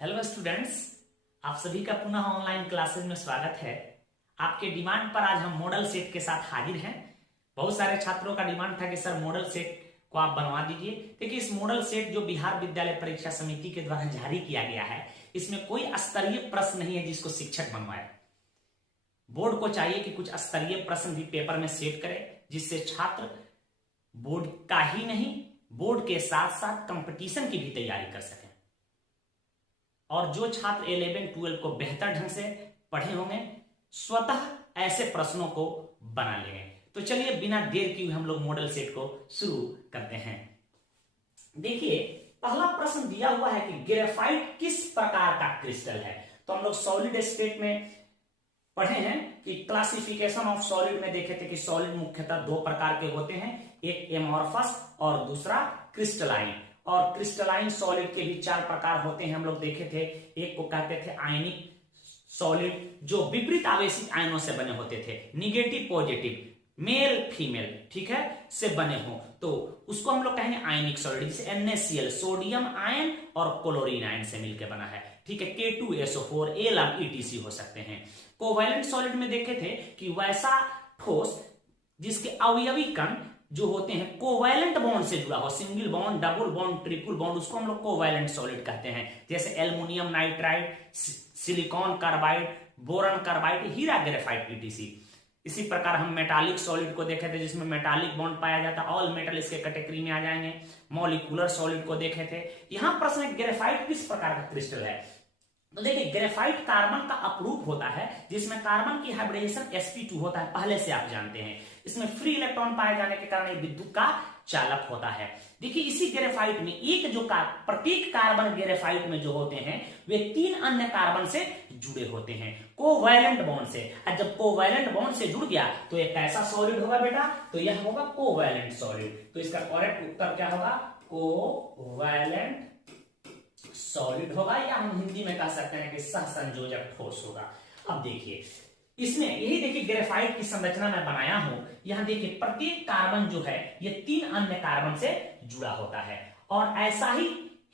Hello students, आप सभी का पुनः ऑनलाइन क्लासेज में स्वागत है। आपके डिमांड पर आज हम मॉडल सेट के साथ हाजिर हैं। बहुत सारे छात्रों का डिमांड था कि सर मॉडल सेट को आप बनवा दीजिए। देखिए, इस मॉडल सेट जो बिहार विद्यालय परीक्षा समिति के द्वारा जारी किया गया है, इसमें कोई स्तरीय प्रश्न नहीं है जिसको शिक्षक बनवाए। बोर्ड को चाहिए कि कुछ स्तरीय प्रश्न भी पेपर में सेट करे, जिससे छात्र बोर्ड का ही नहीं, बोर्ड के साथ साथ कंपटीशन की भी तैयारी कर सकें। और जो छात्र 11-12 को बेहतर ढंग से पढ़े होंगे, स्वतः ऐसे प्रश्नों को बना लेंगे। तो चलिए बिना देर किए हम लोग मॉडल सेट को शुरू करते हैं। देखिए, पहला प्रश्न दिया हुआ है कि ग्रेफाइट किस प्रकार का क्रिस्टल है। तो हम लोग सॉलिड स्टेट में पढ़े हैं कि क्लासिफिकेशन ऑफ सॉलिड में देखे थे कि सॉलिड मुख्यतः दो प्रकार के होते हैं, एक एमॉर्फस और दूसरा क्रिस्टलाइन। और क्रिस्टलाइन सॉलिड के भी 4 प्रकार होते हैं, हम लोग देखे थे। एक को कहते थे आयनिक सॉलिड, जो विपरीत आवेशित आयनों से बने होते थे, निगेटिव पॉजिटिव, मेल फीमेल, ठीक है, से बने हो, तो उसको हम लोग कहेंगे आयनिक सॉलिड। जैसे NaCl सोडियम आयन और क्लोरीन आयन से मिलकर बना है, ठीक है। K2SO4 Al ETC हो सकते हैं। कोवैलेंट सॉलिड में देखे थे कि वैसा ठोस जिसके अवयवी कण जो होते हैं कोवैलेंट बॉन्ड से जुड़ा हो, single bond, double bond, triple bond, उसको हम लोग कोवैलेंट सॉलिड कहते हैं। जैसे aluminium nitride, silicon carbide, boron carbide, हीरा ग्रेफाइट ETC। इसी प्रकार हम मेटालिक सॉलिड को देखे थे, जिसमें मेटालिक बॉन्ड पाया जाता है, ऑल मेटल इसके कैटेगरी में आ जाएंगे। मॉलिक्यूलर सॉलिड को देखे थे। यहां प्रश्न है ग्रेफाइट किस प्रकार का क्रिस्टल है। तो देखिए, ग्रेफाइट कार्बन का अपरूप होता है, जिसमें कार्बन की हाइब्रिडेशन sp2 होता है, पहले से आप जानते हैं। इसमें फ्री इलेक्ट्रॉन पाए जाने के कारण विद्युत का चालक होता है। देखिए, इसी ग्रेफाइट में प्रत्येक कार्बन ग्रेफाइट में जो होते हैं वे 3 अन्य कार्बन से जुड़े होते हैं कोवैलेंट बॉन्ड से। और जब कोवैलेंट बॉन्ड से जुड़ गया तो एक कैसा सॉलिड होगा बेटा, तो यह होगा कोवैलेंट सॉलिड। तो इसका करेक्ट उत्तर क्या होगा, कोवैलेंट सॉलिड होगा, या हम हिंदी में कह सकते हैं कि सहसंयोजक ठोस होगा। अब देखिए, इसमें यही देखिए ग्रेफाइट की संरचना मैं बनाया हूं। यहां देखिए, प्रत्येक कार्बन जो है ये 3 अन्य कार्बन से जुड़ा होता है। और ऐसा ही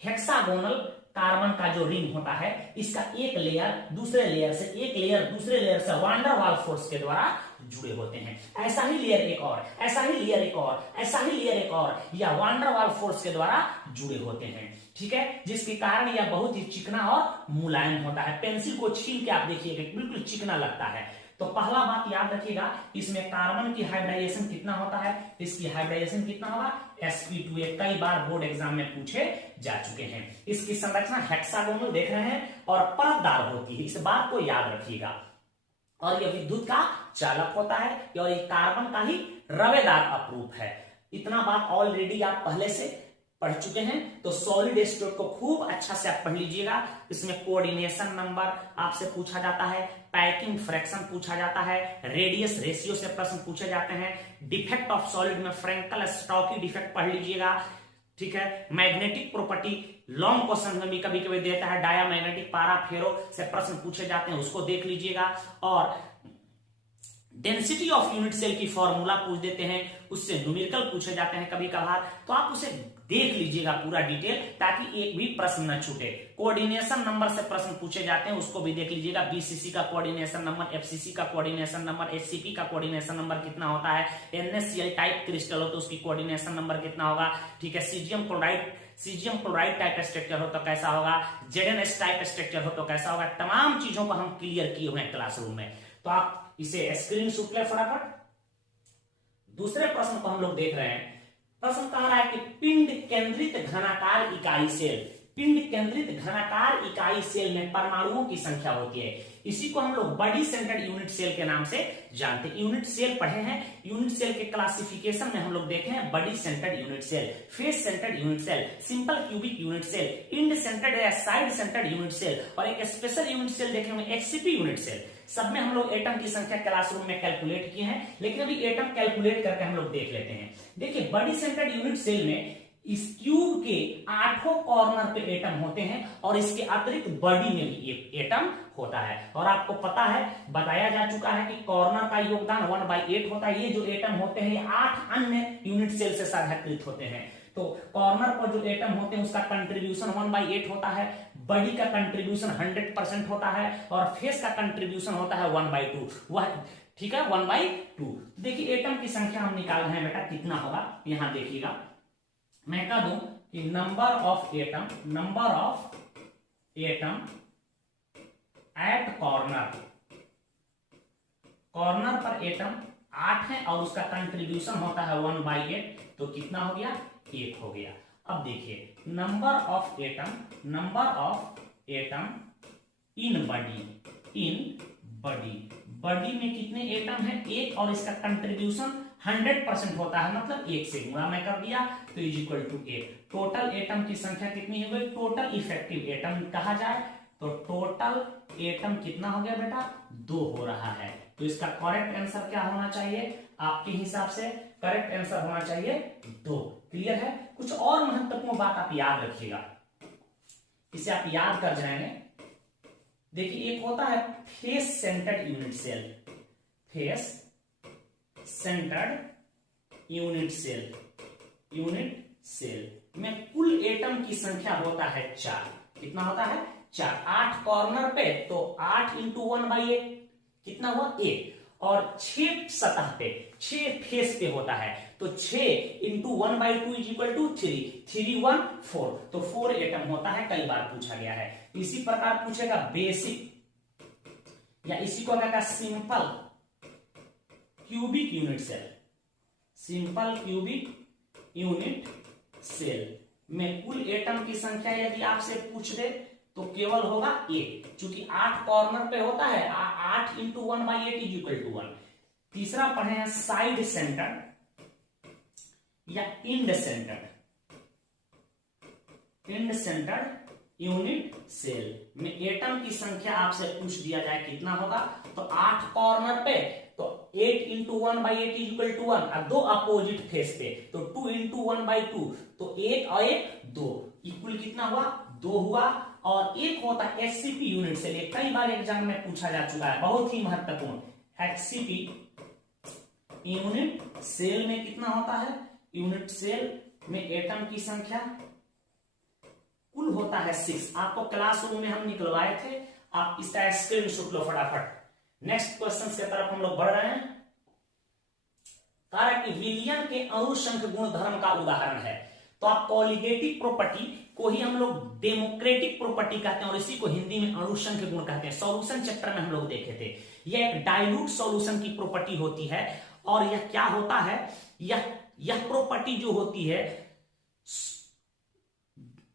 हेक्सागोनल कार्बन का जो रिंग होता है, इसका एक लेयर दूसरे लेयर से, एक लेयर दूसरे लेयर से वांडर वाल फोर्स के द्वारा जुड़े होते हैं। ऐसा ही लेयर एक और, ऐसा ही लेयर एक और, ऐसा ही लेयर एक और, या वांडर वाल फोर्स के द्वारा जुड़े होते हैं, ठीक है। जिसके कारण यह बहुत ही चिकना और मुलायम होता है। पेंसिल को छील के आप देखिएगा, बिल्कुल चिकना लगता है। तो पहला बात याद रखिएगा, इसमें कार्बन की हाइब्रिडेशन कितना होता है, इसकी हाइब्रिडेशन कितना होगा, sp2। कई बार बोर्ड एग्जाम में पूछे जा चुके हैं। इसकी संरचना हेक्सागोनल देख रहे हैं और परतदार होती है, इस बात को याद रखिएगा। और यह विद्युत का चालक होता है, और ये कार्बन का ही रवेदार अपरूप है। इतना बात ऑलरेडी आप पहले से पढ़ चुके हैं। तो सॉलिड स्टेट को खूब अच्छा से आप पढ़ लीजिएगा। इसमें कोऑर्डिनेशन नंबर आपसे पूछा जाता है, पैकिंग फ्रैक्शन पूछा जाता है, रेडियस रेशियो से प्रश्न पूछे जाते हैं। डिफेक्ट ऑफ सॉलिड में फ्रैंकल स्टॉकी डिफेक्ट पढ़ लीजिएगा, ठीक है। मैग्नेटिक प्रॉपर्टी लॉन्ग क्वेश्चन में भी कभी कभी देता है, डायामैग्नेटिक पारा फेरो से प्रश्न पूछे जाते हैं, उसको देख लीजिएगा। और डेंसिटी ऑफ यूनिट सेल की फॉर्मूला पूछ देते हैं, उससे न्यूमेरिकल पूछे जाते हैं कभी कभार, तो आप उसे देख लीजिएगा पूरा डिटेल, ताकि एक भी प्रश्न न छूटे। कोऑर्डिनेशन नंबर से प्रश्न पूछे जाते हैं, उसको भी देख लीजिएगा। BCC का कोऑर्डिनेशन नंबर, FCC का कोऑर्डिनेशन नंबर, HCP का कोऑर्डिनेशन नंबर कितना होता है, NaCl टाइप क्रिस्टल हो तो उसकी कोऑर्डिनेशन नंबर कितना होगा, ठीक है। सीजियम क्लोराइड टाइप स्ट्रक्चर हो तो कैसा होगा, ZnS टाइप स्ट्रक्चर हो तो कैसा होगा। तमाम चीजों को हम क्लियर किए हुए हैं क्लासरूम में, तो आप इसे स्क्रीनशॉट ले फटाफट। दूसरे प्रश्न को हम लोग देख रहे हैं। प्रश्न कह रहा है कि पिंड केंद्रित घनाकार इकाई सेल, पिंड केंद्रित घनाकार इकाई सेल में परमाणुओं की संख्या होती है। इसी को हम लोग बॉडी सेंटर्ड यूनिट सेल के नाम से जानते हैं। यूनिट सेल पढ़े हैं, यूनिट सेल के क्लासिफिकेशन में हम लोग देखे हैं body centred unit cell, face centred unit cell, simple cubic unit cell, end centred या साइड सेंटर्ड यूनिट सेल, और एक स्पेशल यूनिट सेल देखे होंगे HCP यूनिट सेल। सब में हम लोग एटम की संख्या क्लासरूम में कैलकुलेट किए हैं, लेकिन अभी एटम कैलकुलेट करके हम लोग देख लेते हैं। देखिए, बॉडी सेंटर्ड यूनिट सेल में इस क्यूब के 8 कॉर्नर पे एटम होते हैं, और इसके अतिरिक्त बॉडी में भी एक एटम होता है। और आपको पता है, बताया जा चुका है कि कॉर्नर का योगदान 1/8 होता है। ये जो एटम होते हैं ये 8 अन्य यूनिट सेल से साझाकृत होते हैं। तो कॉर्नर पर जो एटम होते हैं उसका कंट्रीब्यूशन 1/8 होता है, बॉडी का कंट्रीब्यूशन 100% होता है और फेस का कंट्रीब्यूशन होता है 1/2, वह ठीक है 1/2। देखिए एटम की संख्या हम निकाल रहे हैं बेटा, कितना होगा यहां देखिएगा, मैं कह दूं कि number of atom at corner पर एटम 8 है और उसका कंट्रीब्यूशन होता है 1/8, तो कितना हो गया 1 हो गया। अब देखिए number of atom in body में कितने एटम है 1 और इसका कंट्रीब्यूशन 100% होता है, मतलब 1 से गुणा मैं कर दिया तो is equal to 8। Total atom की संख्या कितनी हो गई, टोटल इफेक्टिव एटम कहा जाए तो टोटल एटम कितना हो गया बेटा 2 हो रहा है। तो इसका करेक्ट आंसर क्या होना चाहिए आपके हिसाब से, करेक्ट आंसर होना चाहिए 2। क्लियर है। कुछ और महत्वपूर्ण बात आप याद रखिएगा, इसे आप याद कर जाएंगे। देखिए एक होता है face centred unit cell, face centred unit cell में कुल एटम की संख्या होता है 4। कितना होता है 4। 8 कॉर्नर पे तो 8 इंटू 1/8 कितना हुआ 1, और 6 सतह पे 6 फेस पे होता है तो 6 इंटू 1/2 इज इक्वल टू 3, 3 1 4, तो 4 एटम होता है, कई बार पूछा गया है। इसी प्रकार पूछेगा बेसिक या इसी को कहता है simple cubic unit cell, simple cubic unit cell में कुल एटम की संख्या यदि आपसे पूछ दे तो केवल होगा 1, क्योंकि 8 कॉर्नर पे होता है, 8 इंटू 1/8 इज इक्वल टू 1। तीसरा पढ़े हैं साइड सेंटर्ड या इंड सेंटर्ड यूनिट सेल में एटम की संख्या आपसे पूछ दिया जाए कितना होगा, तो 8 कॉर्नर पे तो 8 इंटू 1/8 इज इक्वल टू 1, और 2 अपोजिट फेस पे तो 2 इंटू 1/2 तो 1 और 1 2, इक्वल कितना हुआ 2 हुआ। और एक होता है एचसीपी यूनिट सेल, कई बार एग्जाम में पूछा जा चुका है, बहुत ही महत्वपूर्ण। एचसीपी यूनिट सेल में कितना होता है, यूनिट सेल में एटम की संख्या कुल होता है 6। आपको क्लासरूम में हम निकलवाए थे, आप इसका स्क्रीनशॉट लो फटाफट। नेक्स्ट क्वेश्चन की तरफ हम लोग बढ़ रहे हैं। कारण कि विलियन के अणुसंख्य गुणधर्म का उदाहरण है, तो आप कॉलिगेटिव प्रॉपर्टी को ही हम लोग डेमोक्रेटिक प्रॉपर्टी कहते हैं और इसी को हिंदी में अणुसंख्य गुण कहते हैं। सॉल्यूशन चैप्टर में हम लोग देखे थे, यह एक डाइल्यूट सॉल्यूशन की प्रॉपर्टी होती है। और यह क्या होता है, यह प्रॉपर्टी जो होती है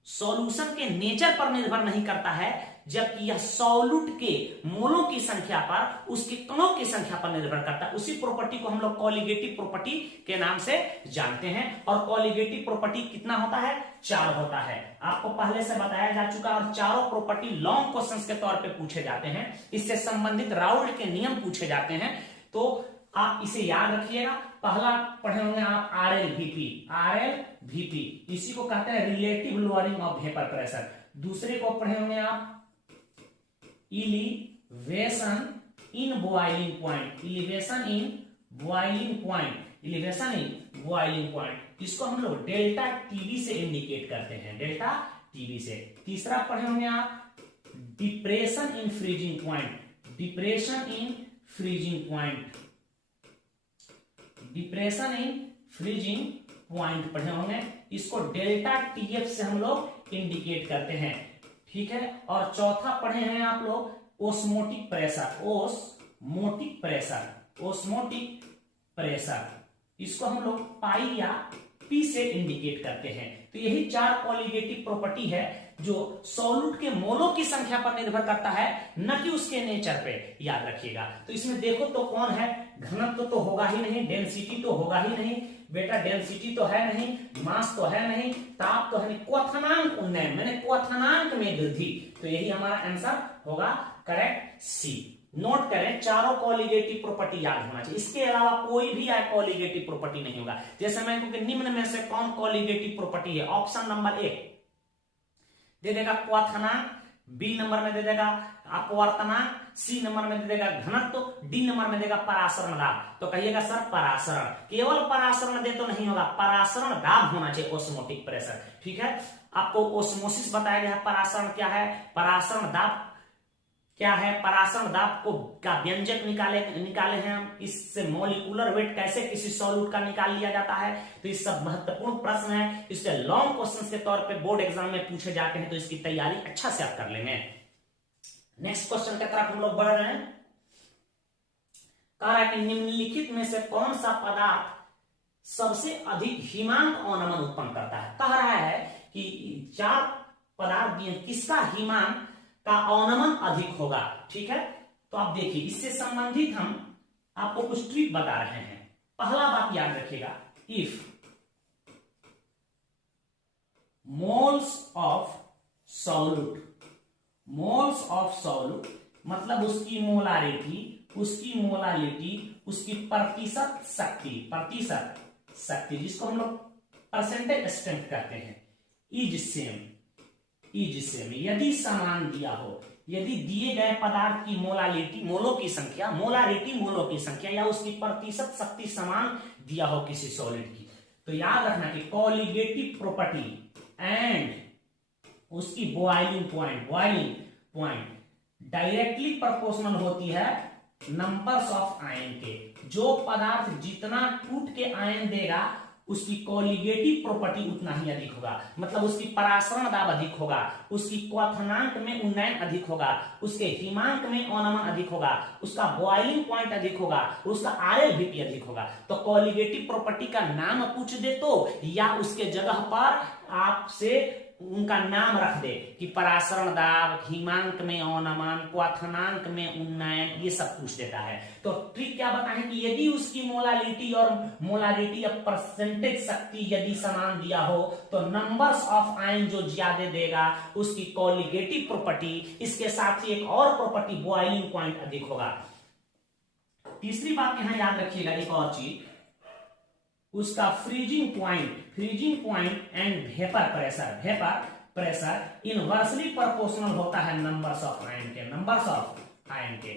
सॉल्यूशन के नेचर पर निर्भर नहीं करता है, जबकि यह सॉल्यूट के मोलों की संख्या पर, उसके कणों की संख्या पर निर्भर करता है। उसी प्रॉपर्टी को हम लोग कॉलिगेटिव प्रॉपर्टी के नाम से जानते हैं। और कॉलिगेटिव प्रॉपर्टी कितना होता है 4 होता है, आपको पहले से बताया जा चुका है। और चारों प्रॉपर्टी लॉन्ग क्वेश्चंस के तौर पे पूछे जाते हैं, इससे संबंधित राउल्ट के नियम पूछे जाते हैं, तो आप इसे याद रखिएगा। पहला पढ़े होंगे आप आरएलवीपी, इसी को कहते हैं relative lowering of vapour pressure. दूसरे को पढ़े होंगे आप elevation in boiling point, elevation in boiling point, इसको हम लोग डेल्टा टीवी से इंडिकेट करते हैं, डेल्टा टीवी से। तीसरा पढ़े होंगे आप depression in freezing point, depression in freezing point पढ़े होंगे, इसको डेल्टा टीएफ से हम लोग इंडिकेट करते हैं, ठीक है। और चौथा पढ़े हैं आप लोग ओस्मोटिक प्रेशर, इसको हम लोग पाई या पी से इंडिकेट करते हैं। तो यही 4 कॉलिगेटिव प्रॉपर्टी है जो सॉल्यूट के मोलों की संख्या पर निर्भर करता है, न कि उसके नेचर पे, याद रखिएगा। तो इसमें देखो तो कौन है, घनत्व तो होगा ही नहीं, डेंसिटी तो होगा ही नहीं बेटा, डेंसिटी तो है नहीं, मास तो है नहीं, ताप तो है नहीं, क्वथनांक उन्नयन मैंने क्वथनांक में वृद्धि, तो यही हमारा आंसर होगा करेक्ट सी। नोट करें, चारों कॉलिगेटिव प्रॉपर्टी याद होना चाहिए, इसके अलावा कोई भी कॉलिगेटिव प्रॉपर्टी नहीं होगा। जैसे मैं क्योंकि निम्न में से कौन कॉलिगेटिव प्रॉपर्टी है, ऑप्शन नंबर 1 दे देगा क्वथनांक, बी नंबर में दे देगा अपवर्तनांक, सी नंबर में दे देगा घनत्व, डी नंबर में देगा परासरण दाब। तो कहिएगा सर परासरण, केवल परासरण दे तो नहीं होगा, परासरण दाब होना चाहिए, ऑस्मोटिक प्रेशर, ठीक है। आपको ओस्मोसिस बताया गया है, परासरण क्या है, परासरण दाब क्या है, परासरण दाब को का व्यंजक निकाले हैं हम, इससे मॉलिक्यूलर वेट कैसे किसी सॉल्यूट का निकाल लिया जाता है। तो ये सब महत्वपूर्ण प्रश्न है, इससे लॉन्ग क्वेश्चन के तौर पे बोर्ड एग्जाम में पूछे जाते हैं, तो इसकी तैयारी अच्छा से आप कर लेंगे। नेक्स्ट क्वेश्चन की तरफ हम लोग बढ़ रहे हैं। कह रहा है कि निम्नलिखित में से कौन सा पदार्थ सबसे अधिक हिमांक अवनमन उत्पन्न करता है। कह रहा है कि 4 पदार्थ दिए, किसका हिमांक का अवनमन अधिक होगा। ठीक है, तो आप देखिए इससे संबंधित हम आपको कुछ ट्रिक बता रहे हैं। पहला बात याद रखिएगा, if moles of solute, moles of solute मतलब उसकी मोलारिटी, उसकी प्रतिशत शक्ति जिसको हम लोग परसेंटेज स्ट्रेंथ कहते हैं, इज सेम यदि समान दिया हो, यदि दिए गए पदार्थ की मोलों की संख्या या उसकी प्रतिशत शक्ति समान दिया हो किसी सॉलिड की, तो याद रखना कि कोलिगेटिव प्रॉपर्टी एंड उसकी बॉइलिंग पॉइंट डायरेक्टली प्रोपोर्शनल होती है नंबर्स ऑफ आयन के। जो पदार्थ जितना टूट के आयन देगा उसकी कोलिगेटिव प्रॉपर्टी उतना ही अधिक होगा, मतलब उसकी परासरण दाब अधिक होगा, उसकी क्वथनांक में उन्नयन अधिक होगा, उसके हिमांक में अवनमन अधिक होगा, उसका बॉइलिंग पॉइंट अधिक होगा, उसका RLVP अधिक होगा। तो कोलिगेटिव प्रॉपर्टी का नाम पूछ दे तो, या उसके जगह पर आपसे उनका नाम रख दे कि परासरण दाब, हिमांक में अवनमन, क्वथनांक में उन्नयन, ये सब पूछ देता है। तो ट्रिक क्या बताएं कि यदि उसकी मोलारिटी या परसेंटेज शक्ति यदि समान दिया हो, तो नंबर्स ऑफ आयन जो ज्यादा देगा उसकी कोलिगेटिव प्रॉपर्टी, इसके साथ ही एक और प्रॉपर्टी बॉइलिंग पॉइंट अधिक होगा। तीसरी बात यहां याद रखिएगा, एक और चीज, उसका freezing point and vapour pressure inversely proportional होता है नंबर्स ऑफ आयन के।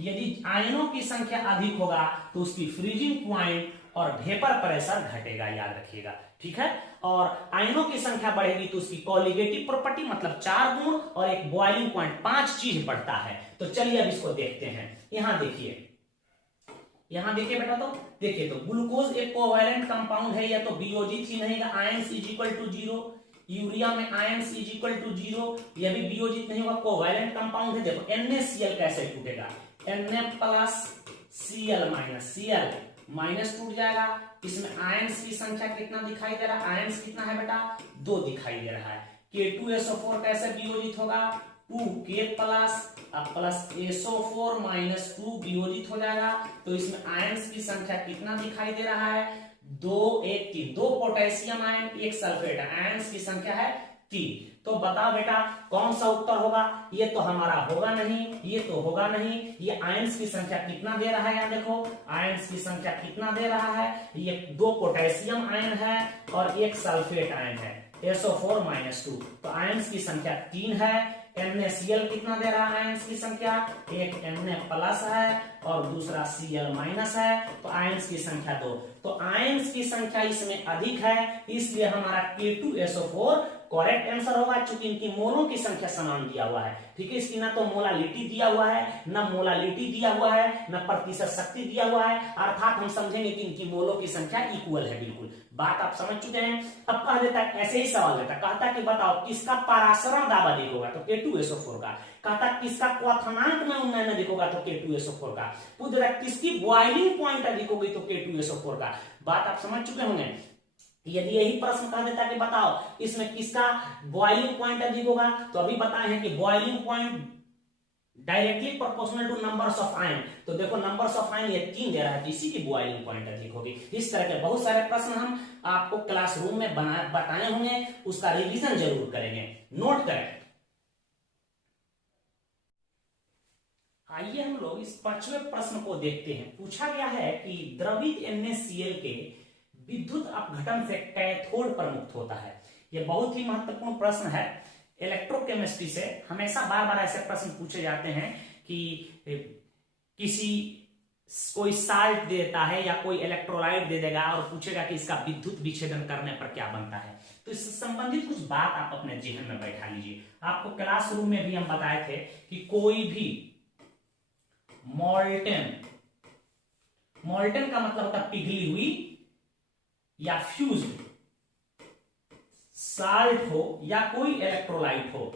यदि आयनों की संख्या अधिक होगा तो उसकी फ्रीजिंग पॉइंट और वेपर प्रेशर घटेगा, याद रखिएगा। ठीक है, और आयनों की संख्या बढ़ेगी तो उसकी कोलिगेटिव प्रॉपर्टी मतलब 4 गुण और एक बॉइलिंग पॉइंट 5 चीज बढ़ता है। तो चलिए अब इसको देखते हैं। यहां देखिए बेटा, तो देखिए तो ग्लूकोज एक कोवैलेंट कंपाउंड है, या तो वियोजित ही नहीं, ions is equal to 0। Urea में आयंस इज इक्वल टू 0, यह भी वियोजित नहीं होगा, कोवैलेंट कंपाउंड है। देखो NaCl कैसे टूटेगा, Na प्लस Cl माइनस टूट जाएगा। इसमें आयंस की संख्या कितना दिखाई दे रहा है, आयंस कितना है बेटा, 2 दिखाई दे रहा है। K2SO4 कैसे वियोजित होगा, 2K प्लस SO4 माइनस 2 वियोजित हो जाएगा। तो इसमें आयंस की संख्या कितना दिखाई दे रहा है, 2 1 3, 2 पोटेशियम आयन, 1 सल्फेट, आयंस की संख्या है 3। तो बताओ बेटा कौन सा उत्तर होगा, ये तो हमारा होगा नहीं, ये तो होगा नहीं। ये आयंस की संख्या कितना दे रहा है, यहाँ देखो आयंस की संख्या कितना दे रहा है, ये 2 पोटेशियम आयन है और 1 सल्फेट आयन है, SO4 माइनस 2, तो आयंस की संख्या 3 है। NaCl कितना दे रहा है आयंस की संख्या, एक Na प्लस है और दूसरा Cl माइनस है, तो आयंस की संख्या 2। तो आयंस की संख्या इसमें अधिक है, इसलिए हमारा K2SO4 करेक्ट आंसर होगा, चूंकि इनकी मोलों की संख्या समान दिया हुआ है। ठीक है, इसकी ना तो मोलालिटी दिया हुआ है, ना मोलालिटी दिया हुआ है, ना प्रतिशत शक्ति दिया हुआ है, अर्थात हम समझेंगे कि इनकी मोलों की संख्या इक्वल है। बिल्कुल बात आप समझ चुके हैं। अब कह देता है, ऐसे ही सवाल देता, कहता कि बताओ किसका परासरण दाब अधिक होगा, तो K2SO4 का। कहता किसका क्वथनांक में उन्नयन अधिक होगा, तो K2SO4 का। पूछ रहा किसकी बॉइलिंग पॉइंट अधिक होगी, तो K2SO4 का। बात आप समझ चुके होंगे। यदि यही प्रश्न कह देता कि बताओ इसमें किसका बॉइलिंग पॉइंट अधिक होगा, तो अभी बताए हैं कि boiling point directly proportional two numbers of ion. तो देखो नंबर्स ऑफ आयन ये 3 दे रहा है, इसी की बॉइलिंग पॉइंट अधिक होगी। इस तरह के बहुत सारे प्रश्न हम आपको क्लासरूम में बताए होंगे, उसका रिवीजन जरूर करेंगे, नोट करें। आइए हम लोग इस 5वें प्रश्न को देखते हैं। पूछा गया है कि द्रवित NaCl के विद्युत अपघटन से कैथोड पर मुक्त होता है। यह बहुत ही महत्वपूर्ण प्रश्न है। इलेक्ट्रोकेमिस्ट्री से हमेशा बार बार ऐसे प्रश्न पूछे जाते हैं कि किसी कोई साल्ट देता है या कोई इलेक्ट्रोलाइट दे देगा और पूछेगा कि इसका विद्युत विच्छेदन करने पर क्या बनता है, तो इससे संबंधित कुछ बात आप अपने जेहन में बैठा लीजिए। आपको क्लासरूम में भी हम बताए थे कि कोई भी मॉल्टेन का मतलब होता है पिघली हुई या फ्यूज्ड साल्ट हो या कोई इलेक्ट्रोलाइट हो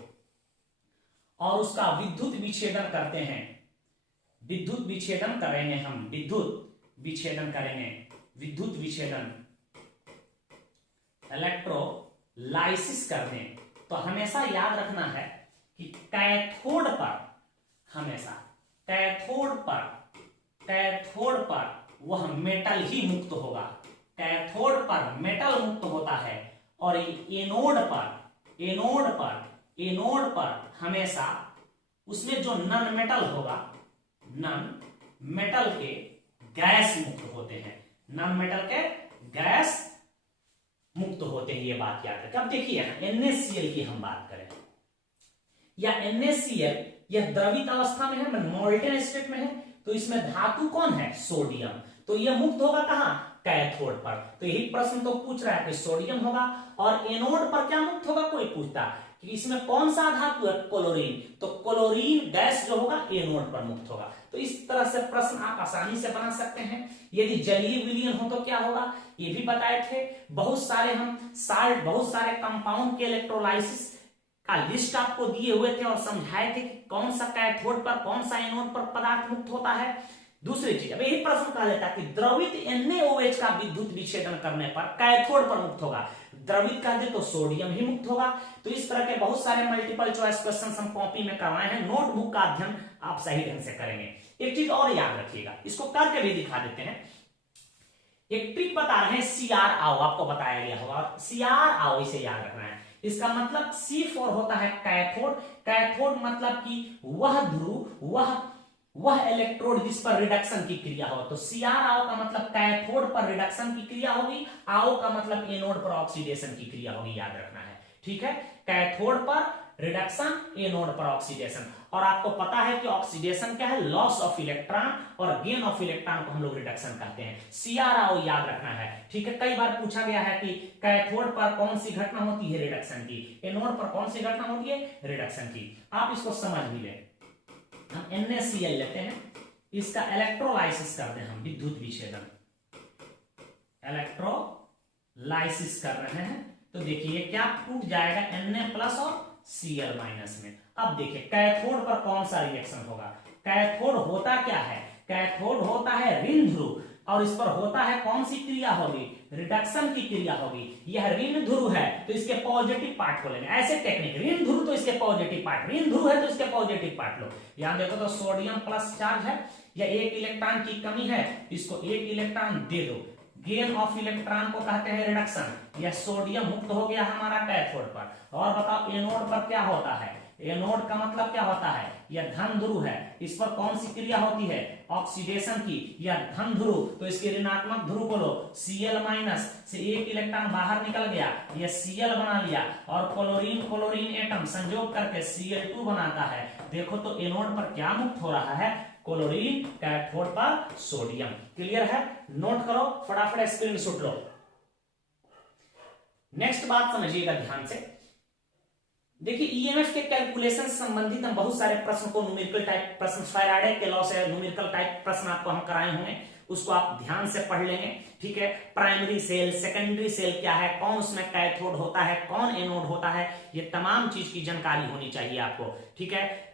और उसका विद्युत विच्छेदन करते हैं, विद्युत विच्छेदन करेंगे हम, विद्युत विच्छेदन करेंगे, विद्युत विच्छेदन इलेक्ट्रोलाइसिस कर दें, तो हमेशा याद रखना है कि कैथोड पर, हमेशा कैथोड पर वह मेटल ही मुक्त होगा, कैथोड पर मेटल मुक्त होता है और एनोड पर हमेशा उसमें जो नॉन मेटल होगा, नॉन मेटल के गैस मुक्त होते हैं, नॉन मेटल के गैस मुक्त होते हैं, ये बात याद रखें। अब देखिए NaCl की हम बात करें, या NaCl यह द्रवित अवस्था में है, मॉल्टेन स्टेट में है, तो इसमें धातु कौन है, सोडियम, तो यह मुक्त होगा कहां, कैथोड पर। तो यही प्रश्न तो पूछ रहा है कि सोडियम होगा, और एनोड पर क्या मुक्त होगा, कोई पूछता कि इसमें कौन सा धातु है, क्लोरीन, तो क्लोरीन गैस जो होगा एनोड पर मुक्त होगा। तो इस तरह से प्रश्न आप आसानी से बना सकते हैं। यदि जलीय विलयन हो तो क्या होगा, ये भी बताए थे। बहुत सारे हम साल्ट, बहुत सारे कंपाउंड के इलेक्ट्रोलाइसिस का लिस्ट आपको दिए हुए थे और समझाए थे कि कौन सा कैथोड पर कौन सा एनोड पर पदार्थ मुक्त होता है। दूसरी चीज, अब यही प्रश्न कहा जाता है कि द्रवित NaOH का विद्युत विच्छेदन करने पर कैथोड पर मुक्त होगा, द्रवित कह दे तो सोडियम ही मुक्त होगा। तो इस तरह के बहुत सारे मल्टीपल चॉइस क्वेश्चन हम कॉपी में करवाए हैं, नोटबुक का अध्ययन आप सही ढंग से करेंगे। एक चीज और याद रखिएगा, इसको करके भी दिखा देते हैं। एक ट्रिक बता रहे हैं, CR आओ, आपको बताया गया होगा, CR आओ इसे याद रखना है। इसका मतलब C4 होता है कैथोड, कैथोड मतलब कि वह ध्रुव, वह इलेक्ट्रोड जिस पर रिडक्शन की क्रिया हो, तो CR आओ का मतलब कैथोड पर रिडक्शन की क्रिया होगी, आओ का मतलब एनोड पर ऑक्सीडेशन की क्रिया होगी, याद रखना है, ठीक है। कैथोड पर रिडक्शन, एनोड पर ऑक्सीडेशन। और आपको पता है कि ऑक्सीडेशन क्या है, लॉस ऑफ इलेक्ट्रॉन, और गेन ऑफ इलेक्ट्रॉन को हम लोग रिडक्शन कहते हैं। CR आओ याद रखना है, ठीक है। कई बार पूछा गया है कि कैथोड पर कौन सी घटना होती है, रिडक्शन की, एनोड पर कौन सी घटना होती है, रिडक्शन की। आप इसको समझ भी लें। हम NaCl लेते हैं, इसका इलेक्ट्रोलाइसिस करते हैं हम, विद्युत विच्छेदन, इलेक्ट्रोलाइसिस कर रहे हैं, तो देखिए क्या टूट जाएगा, Na+ और Cl- में। अब देखिए कैथोड पर कौन सा रिएक्शन होगा, कैथोड होता क्या है, कैथोड होता है ऋण ध्रुव, और इस पर होता है कौन सी क्रिया होगी, रिडक्शन की क्रिया होगी। यह ऋण ध्रुव है तो इसके पॉजिटिव पार्ट को लेंगे, ऐसे टेक्निक, ऋण ध्रुव तो इसके पॉजिटिव पार्ट, ऋण ध्रुव है तो इसके पॉजिटिव पार्ट लो। यहां देखो तो सोडियम प्लस चार्ज है, या एक इलेक्ट्रॉन की कमी है, इसको एक इलेक्ट्रॉन दे दो, गेन ऑफ इलेक्ट्रॉन को कहते हैं रिडक्शन। यह सोडियम मुक्त हो गया हमारा कैथोड पर। और बताओ एनोड पर क्या होता है, एनोड का मतलब क्या होता है, यह धन ध्रुव है, इस पर कौन सी क्रिया होती है, ऑक्सीडेशन की, यह धन ध्रुव तो इसके ऋणात्मक ध्रुव को लो, Cl- से एक इलेक्ट्रॉन बाहर निकल गया, यह Cl बना लिया, और क्लोरीन क्लोरीन एटम संयोग करके Cl2 बनाता है। देखो तो एनोड पर क्या मुक्त हो रहा है, क्लोरीन, कैथोड पर सोडियम। क्लियर है, नोट करो, फटाफट स्क्रीनशॉट लो। नेक्स्ट बात समझिएगा ध्यान से, देखिए ईएमएफ के कैलकुलेशन संबंधित हम बहुत सारे प्रश्न को, न्यूमेरिकल टाइप प्रश्न, फैराडे के लॉ से न्यूमेरिकल टाइप प्रश्न आपको हम कराए होंगे, उसको आप ध्यान से पढ़ लेंगे, ठीक है। प्राइमरी सेल, सेकेंडरी सेल क्या है, कौन उसमें कैथोड होता है, कौन एनोड होता है, ये तमाम चीज की जानकारी होनी चाहिए आपको, ठीक है।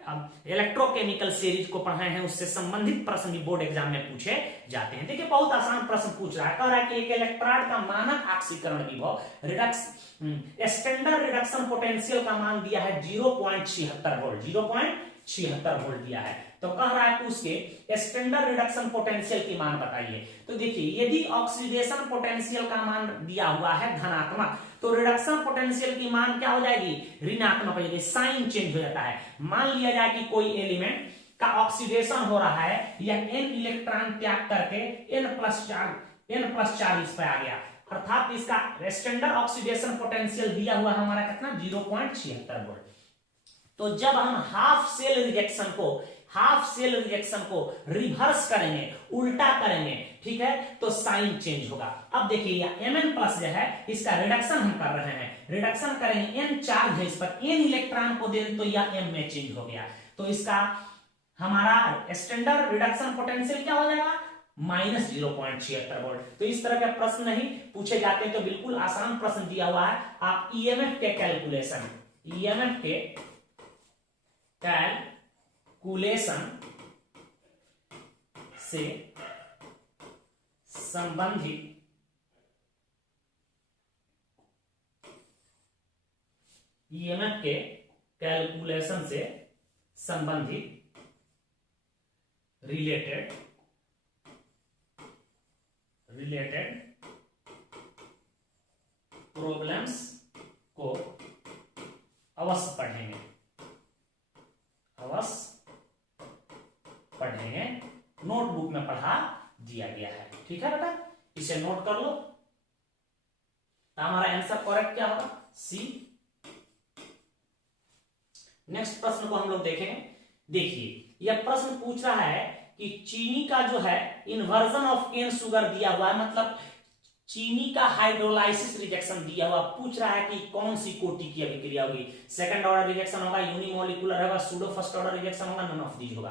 इलेक्ट्रोकेमिकल सीरीज को पढ़ाए हैं, उससे संबंधित प्रश्न भी बोर्ड एग्जाम में पूछे जाते हैं। देखिए बहुत आसान प्रश्न पूछ रहा है, कह रहा है कि एक इलेक्ट्रोड का मानक ऑक्सीकरण विभव, स्टैंडर्ड रिडक्शन पोटेंशियल का मान दिया है 0.76 वोल्ट, 0.76 वोल्ट दिया है, तो कह रहा है कि उसके स्टैंडर्ड रिडक्शन पोटेंशियल की मान बताइए। तो देखिए यदि ऑक्सीडेशन पोटेंशियल का मान दिया हुआ है धनात्मक, तो रिडक्शन पोटेंशियल की मान क्या हो जाएगी, ऋणात्मक हो जाएगी, साइन चेंज हो जाता है। मान लिया जाए कि कोई एलिमेंट का ऑक्सीडेशन हो रहा है, या n इलेक्ट्रॉन त्याग करके n+4 इस पे आ गया, अर्थात इसका स्टैंडर्ड ऑक्सीडेशन पोटेंशियल दिया हुआ हमारा कितना, 0.76 वोल्ट। तो जब हम हाफ सेल रिएक्शन को, हाफ सेल रिएक्शन को रिवर्स करेंगे, उल्टा करेंगे, ठीक है, तो साइन चेंज होगा। अब देखिए Mn प्लस जो है इसका रिडक्शन हम कर रहे हैं, रिडक्शन करेंगे, n चार्ज है इस पर, n इलेक्ट्रॉन को दे तो यह m में चेंज हो गया, तो इसका हमारा स्टैंडर्ड रिडक्शन पोटेंशियल क्या हो जाएगा, -0.76 वोल्ट। तो इस तरह के प्रश्न नहीं पूछे जाते तो बिल्कुल आसान प्रश्न दिया हुआ है। आप ईएमएफ के कैलकुलेशन, ईएमएफ के कैलकुलेशन से संबंधित ईएमएफ के कैलकुलेशन से संबंधित रिलेटेड प्रॉब्लम्स को अवश्य पढ़ेंगे, नोटबुक में पढ़ा दिया गया है, ठीक है बेटा, इसे नोट कर लो। तो हमारा आंसर करेक्ट क्या होगा, सी। नेक्स्ट प्रश्न को हम लोग देखेंगे। देखिए यह प्रश्न पूछ रहा है कि चीनी का जो है इन्वर्जन ऑफ केन शुगर दिया हुआ है, मतलब चीनी का हाइड्रोलाइसिस रिजेक्शन दिया हुआ, पूछ रहा है कि कौन सी कोटि की अभिक्रिया होगी, सेकंड ऑर्डर रिजेक्शन होगा, यूनिमोलिकुलर होगा, सूडो फर्स्ट ऑर्डर रिजेक्शन होगा, नन ऑफ दीज होगा।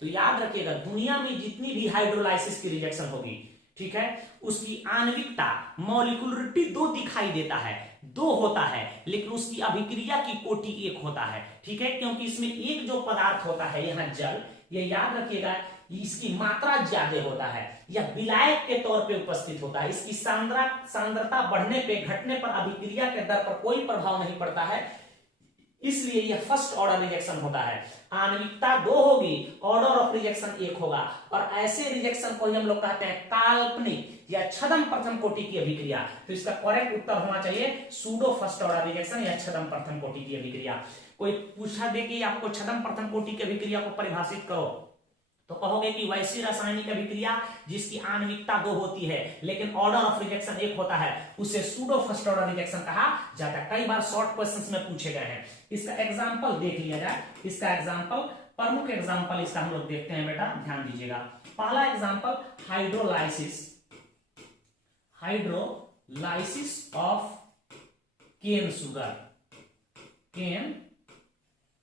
तो याद रखिएगा दुनिया में जितनी भी हाइड्रोलाइसिस की रिजेक्शन होगी, ठीक है, उसकी आणविकता मॉलिक्यूलरिटी दो दिखाई देता है, दो होता है, लेकिन उसकी अभिक्रिया की कोटि एक होता है, ठीक है, क्योंकि इसमें एक जो पदार्थ होता है यहाँ जल, ये याद रखिएगा इसकी मात्रा ज्यादा होता है, यह विलायक के तौर पे उपस्थित होता है, इसकी सांद्रता बढ़ने पे घटने पर अभिक्रिया के दर पर कोई प्रभाव नहीं पड़ता है, इसलिए यह फर्स्ट ऑर्डर रिजेक्शन होता है। आणविकता दो होगी, ऑर्डर ऑफ रिजेक्शन एक होगा, और ऐसे रिजेक्शन को हम लोग कहते हैं काल्पनिक या छदम प्रथम कोटि की अभिक्रिया। तो इसका करेक्ट उत्तर होना चाहिए सूडो फर्स्ट ऑर्डर रिजेक्शन या छदम प्रथम कोटि की अभिक्रिया। कोई पूछा दे कि आपको छदम प्रथम कोटि की अभिक्रिया को परिभाषित करो, तो कहोगे कि वैसी रासायनिक अभिक्रिया जिसकी आणविकता दो होती है लेकिन ऑर्डर ऑफ रिजेक्शन एक होता है, उसे सूडो फर्स्ट ऑर्डर रिजेक्शन कहा जाता है। कई बार शॉर्ट क्वेश्चंस में पूछे गए हैं। इसका एग्जांपल देख लिया जाए, इसका एग्जांपल, प्रमुख एग्जांपल इसका हम लोग देखते हैं बेटा, ध्यान दीजिएगा। पहला example hydrolysis of cane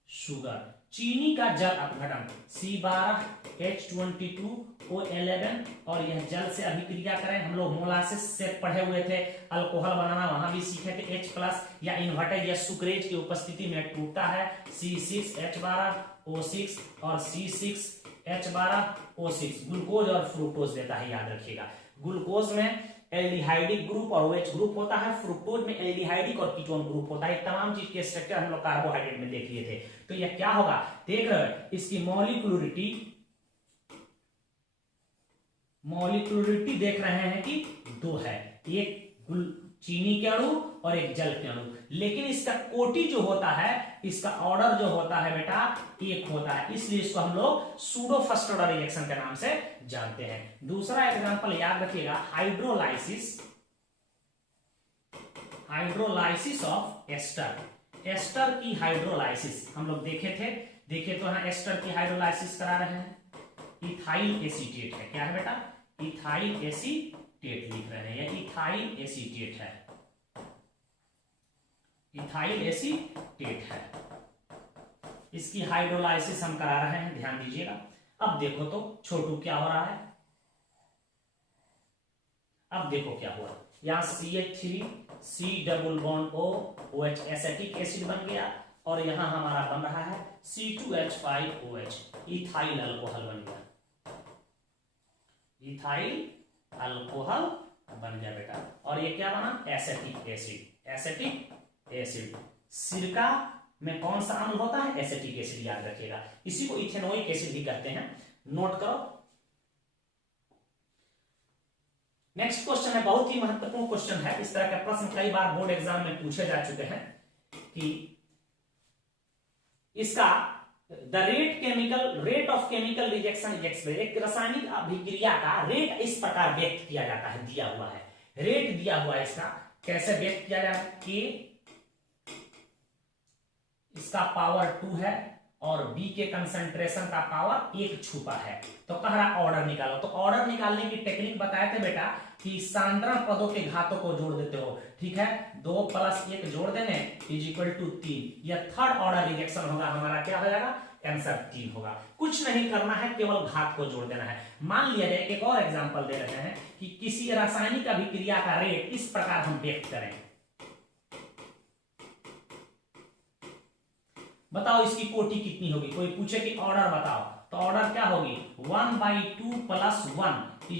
sugar, चीनी का जल अपघटन, C12H22O11, और यह जल से अभिक्रिया करें। हम लोग मोलासिस से पढ़े हुए थे, अल्कोहल बनाना वहां भी सीखे थे, H+ या इन्वर्टेड या सुक्रेज की उपस्थिति में टूटता है, C6H12O6 और C6H12O6 ग्लूकोज और फ्रुक्टोज देता है, याद रखिएगा। ग्लूकोज में एल्डिहाइडिक ग्रुप और OH ग्रुप होता है, फ्रुक्टोज में एल्डिहाइडिक और कीटोन ग्रुप होता है। तमाम चीज के स्ट्रक्चर हम लोग कार्बोहाइड्रेट में देख लिए थे। तो यह क्या होगा, देख रहे हो, इसकी मॉलिक्यूलरिटी देख रहे हैं कि दो है, एक चीनी के अणु और एक जल के अणु, लेकिन इसका कोटि जो होता है, इसका ऑर्डर जो होता है बेटा एक होता है, इसलिए इसको हम लोग सूडो फर्स्ट ऑर्डर रिएक्शन के नाम से जानते हैं। दूसरा एग्जांपल याद रखिएगा, हाइड्रोलाइसिस ऑफ एस्टर की हाइड्रोलाइसिस हम लोग देखे तो यहाँ एस्टर की हाइड्रोलाइसिस करा रहे हैं, इथाइल एसीटेट है, क्या है बेटा, इथाइल एसीटेट लिख रहे हैं, या इथाइल एसीटेट है, इथाइल एसीटेट है, इसकी हाइड्रोलाइसिस हम करा रहे हैं, ध्यान दीजिएगा। अब देखो तो छोटू क्या हो रहा है, अब देखो क्या हुआ, यहां CH3 C double bond O OH acetic acid बन गया, और यहां हमारा बन रहा है C2H5OH इथाइल अल्कोहल बन गया, इथाइल अल्कोहल बन गया बेटा। और ये क्या बना, एसिटिक एसिड। सिरका में कौन सा अम्ल होता है, एसिटिक एसिड, याद रखिएगा, इसी को इथेनोइक एसिड भी कहते हैं, नोट करो। नेक्स्ट क्वेश्चन है, बहुत ही महत्वपूर्ण क्वेश्चन है, इस तरह के प्रश्न कई बार बोर्ड एग्जाम में पूछे जा चुके हैं कि इसका the rate of chemical rejection एक रासायनिक अभिक्रिया का रेट इस प्रकार व्यक्त किया जाता है, दिया हुआ है, रेट दिया हुआ है, इसका कैसे व्यक्त किया जाता है, कि इसका पावर 2 है और B के कंसंट्रेशन का पावर 1 छुपा है। तो कह रहा ऑर्डर निकालो। तो ऑर्डर निकालने की टेक्निक बताए थे बेटा कि सांद्रण पदों के घातों को जोड़ देते हो, ठीक है। 2 + 1 जोड़ देंगे = 3। यह थर्ड ऑर्डर रिएक्शन होगा, हमारा क्या हो जाएगा, आंसर 3 होगा। कुछ नहीं करना है, केवल घात को जोड़ देना है। मान लिया जाए, एक और एग्जांपल दे रहे हैं कि किसी रासायनिक अभिक्रिया का रेट इस प्रकार हम व्यक्त करें। बताओ इसकी कोटि कितनी होगी। कोई पूछे कि ऑर्डर बताओ, तो ऑर्डर क्या होगी, 1/2 + 1 =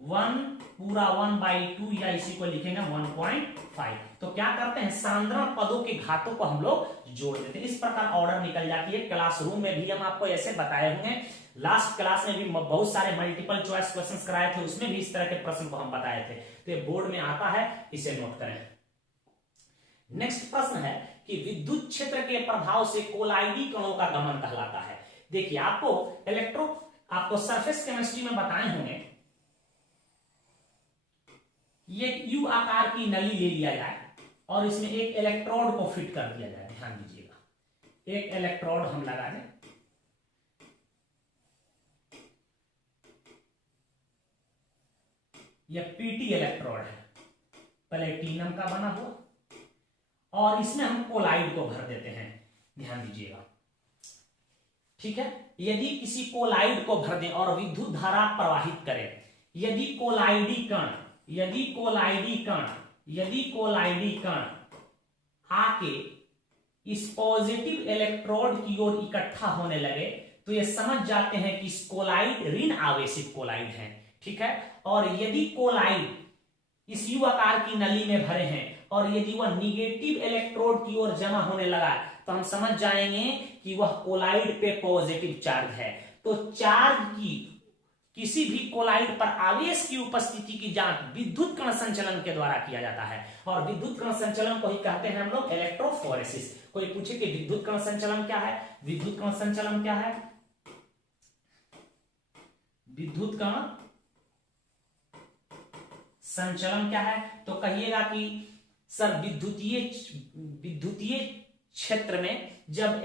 1 पूरा 1/2 या इसी को लिखेंगे 1.5। तो क्या करते हैं, सांद्रण पदों के घातों को हम लोग जोड़ देते हैं। इस प्रकार ऑर्डर निकल जाती है। क्लासरूम में भी हम आपको ऐसे बताए होंगे, लास्ट क्लास में भी बहुत सारे मल्टीपल चॉइस क्वेश्चंस कराए थे, उसमें भी इस तरह के प्रश्न को हम बताए थे। तो ये बोर्ड में आता है, इसे नोट करें। नेक्स्ट प्रश्न है कि विद्युत क्षेत्र के प्रभाव से कोलाइडी कणों का गमन कहलाता है। देखिए आपको सरफेस केमिस्ट्री में बताए होंगे, ये यू आकार की नली ले लिया जाए और इसमें एक इलेक्ट्रोड को फिट कर दिया जाए। ध्यान दीजिएगा, एक इलेक्ट्रोड हम लगा दें, यह पीटी इलेक्ट्रोड है, प्लेटिनम का बना हुआ, और इसमें हम कोलाइड को भर देते हैं। ध्यान दीजिएगा, ठीक है। यदि किसी कोलाइड को भर दें और विद्युत धारा प्रवाहित करें, यदि कोलाइडी कण आके इस पॉजिटिव इलेक्ट्रोड की ओर इकट्ठा होने लगे, तो ये समझ जाते हैं कि इस कोलाइड ऋण आवेशित कोलाइड है, ठीक है। और यदि कोलाइड इस यू आकार की नली में भरे हैं और यदि वह निगेटिव इलेक्ट्रोड की ओर जमा होने लगा, तो हम समझ जाएंगे कि वह कोलाइड पे पॉजिटिव चार्ज है। तो चार्ज की किसी भी कोलाइड पर आवेश की उपस्थिति की जांच विद्युत कण संचलन के द्वारा किया जाता है, और विद्युत कण संचलन को ही कहते हैं हम लोग इलेक्ट्रोफोरेसिस। कोई पूछे कि विद्युत कण संचलन क्या है, विद्युत कण संचलन क्या है, विद्युत कण संचलन क्या है, तो कहिएगा कि सर विद्युतीय क्षेत्र में जब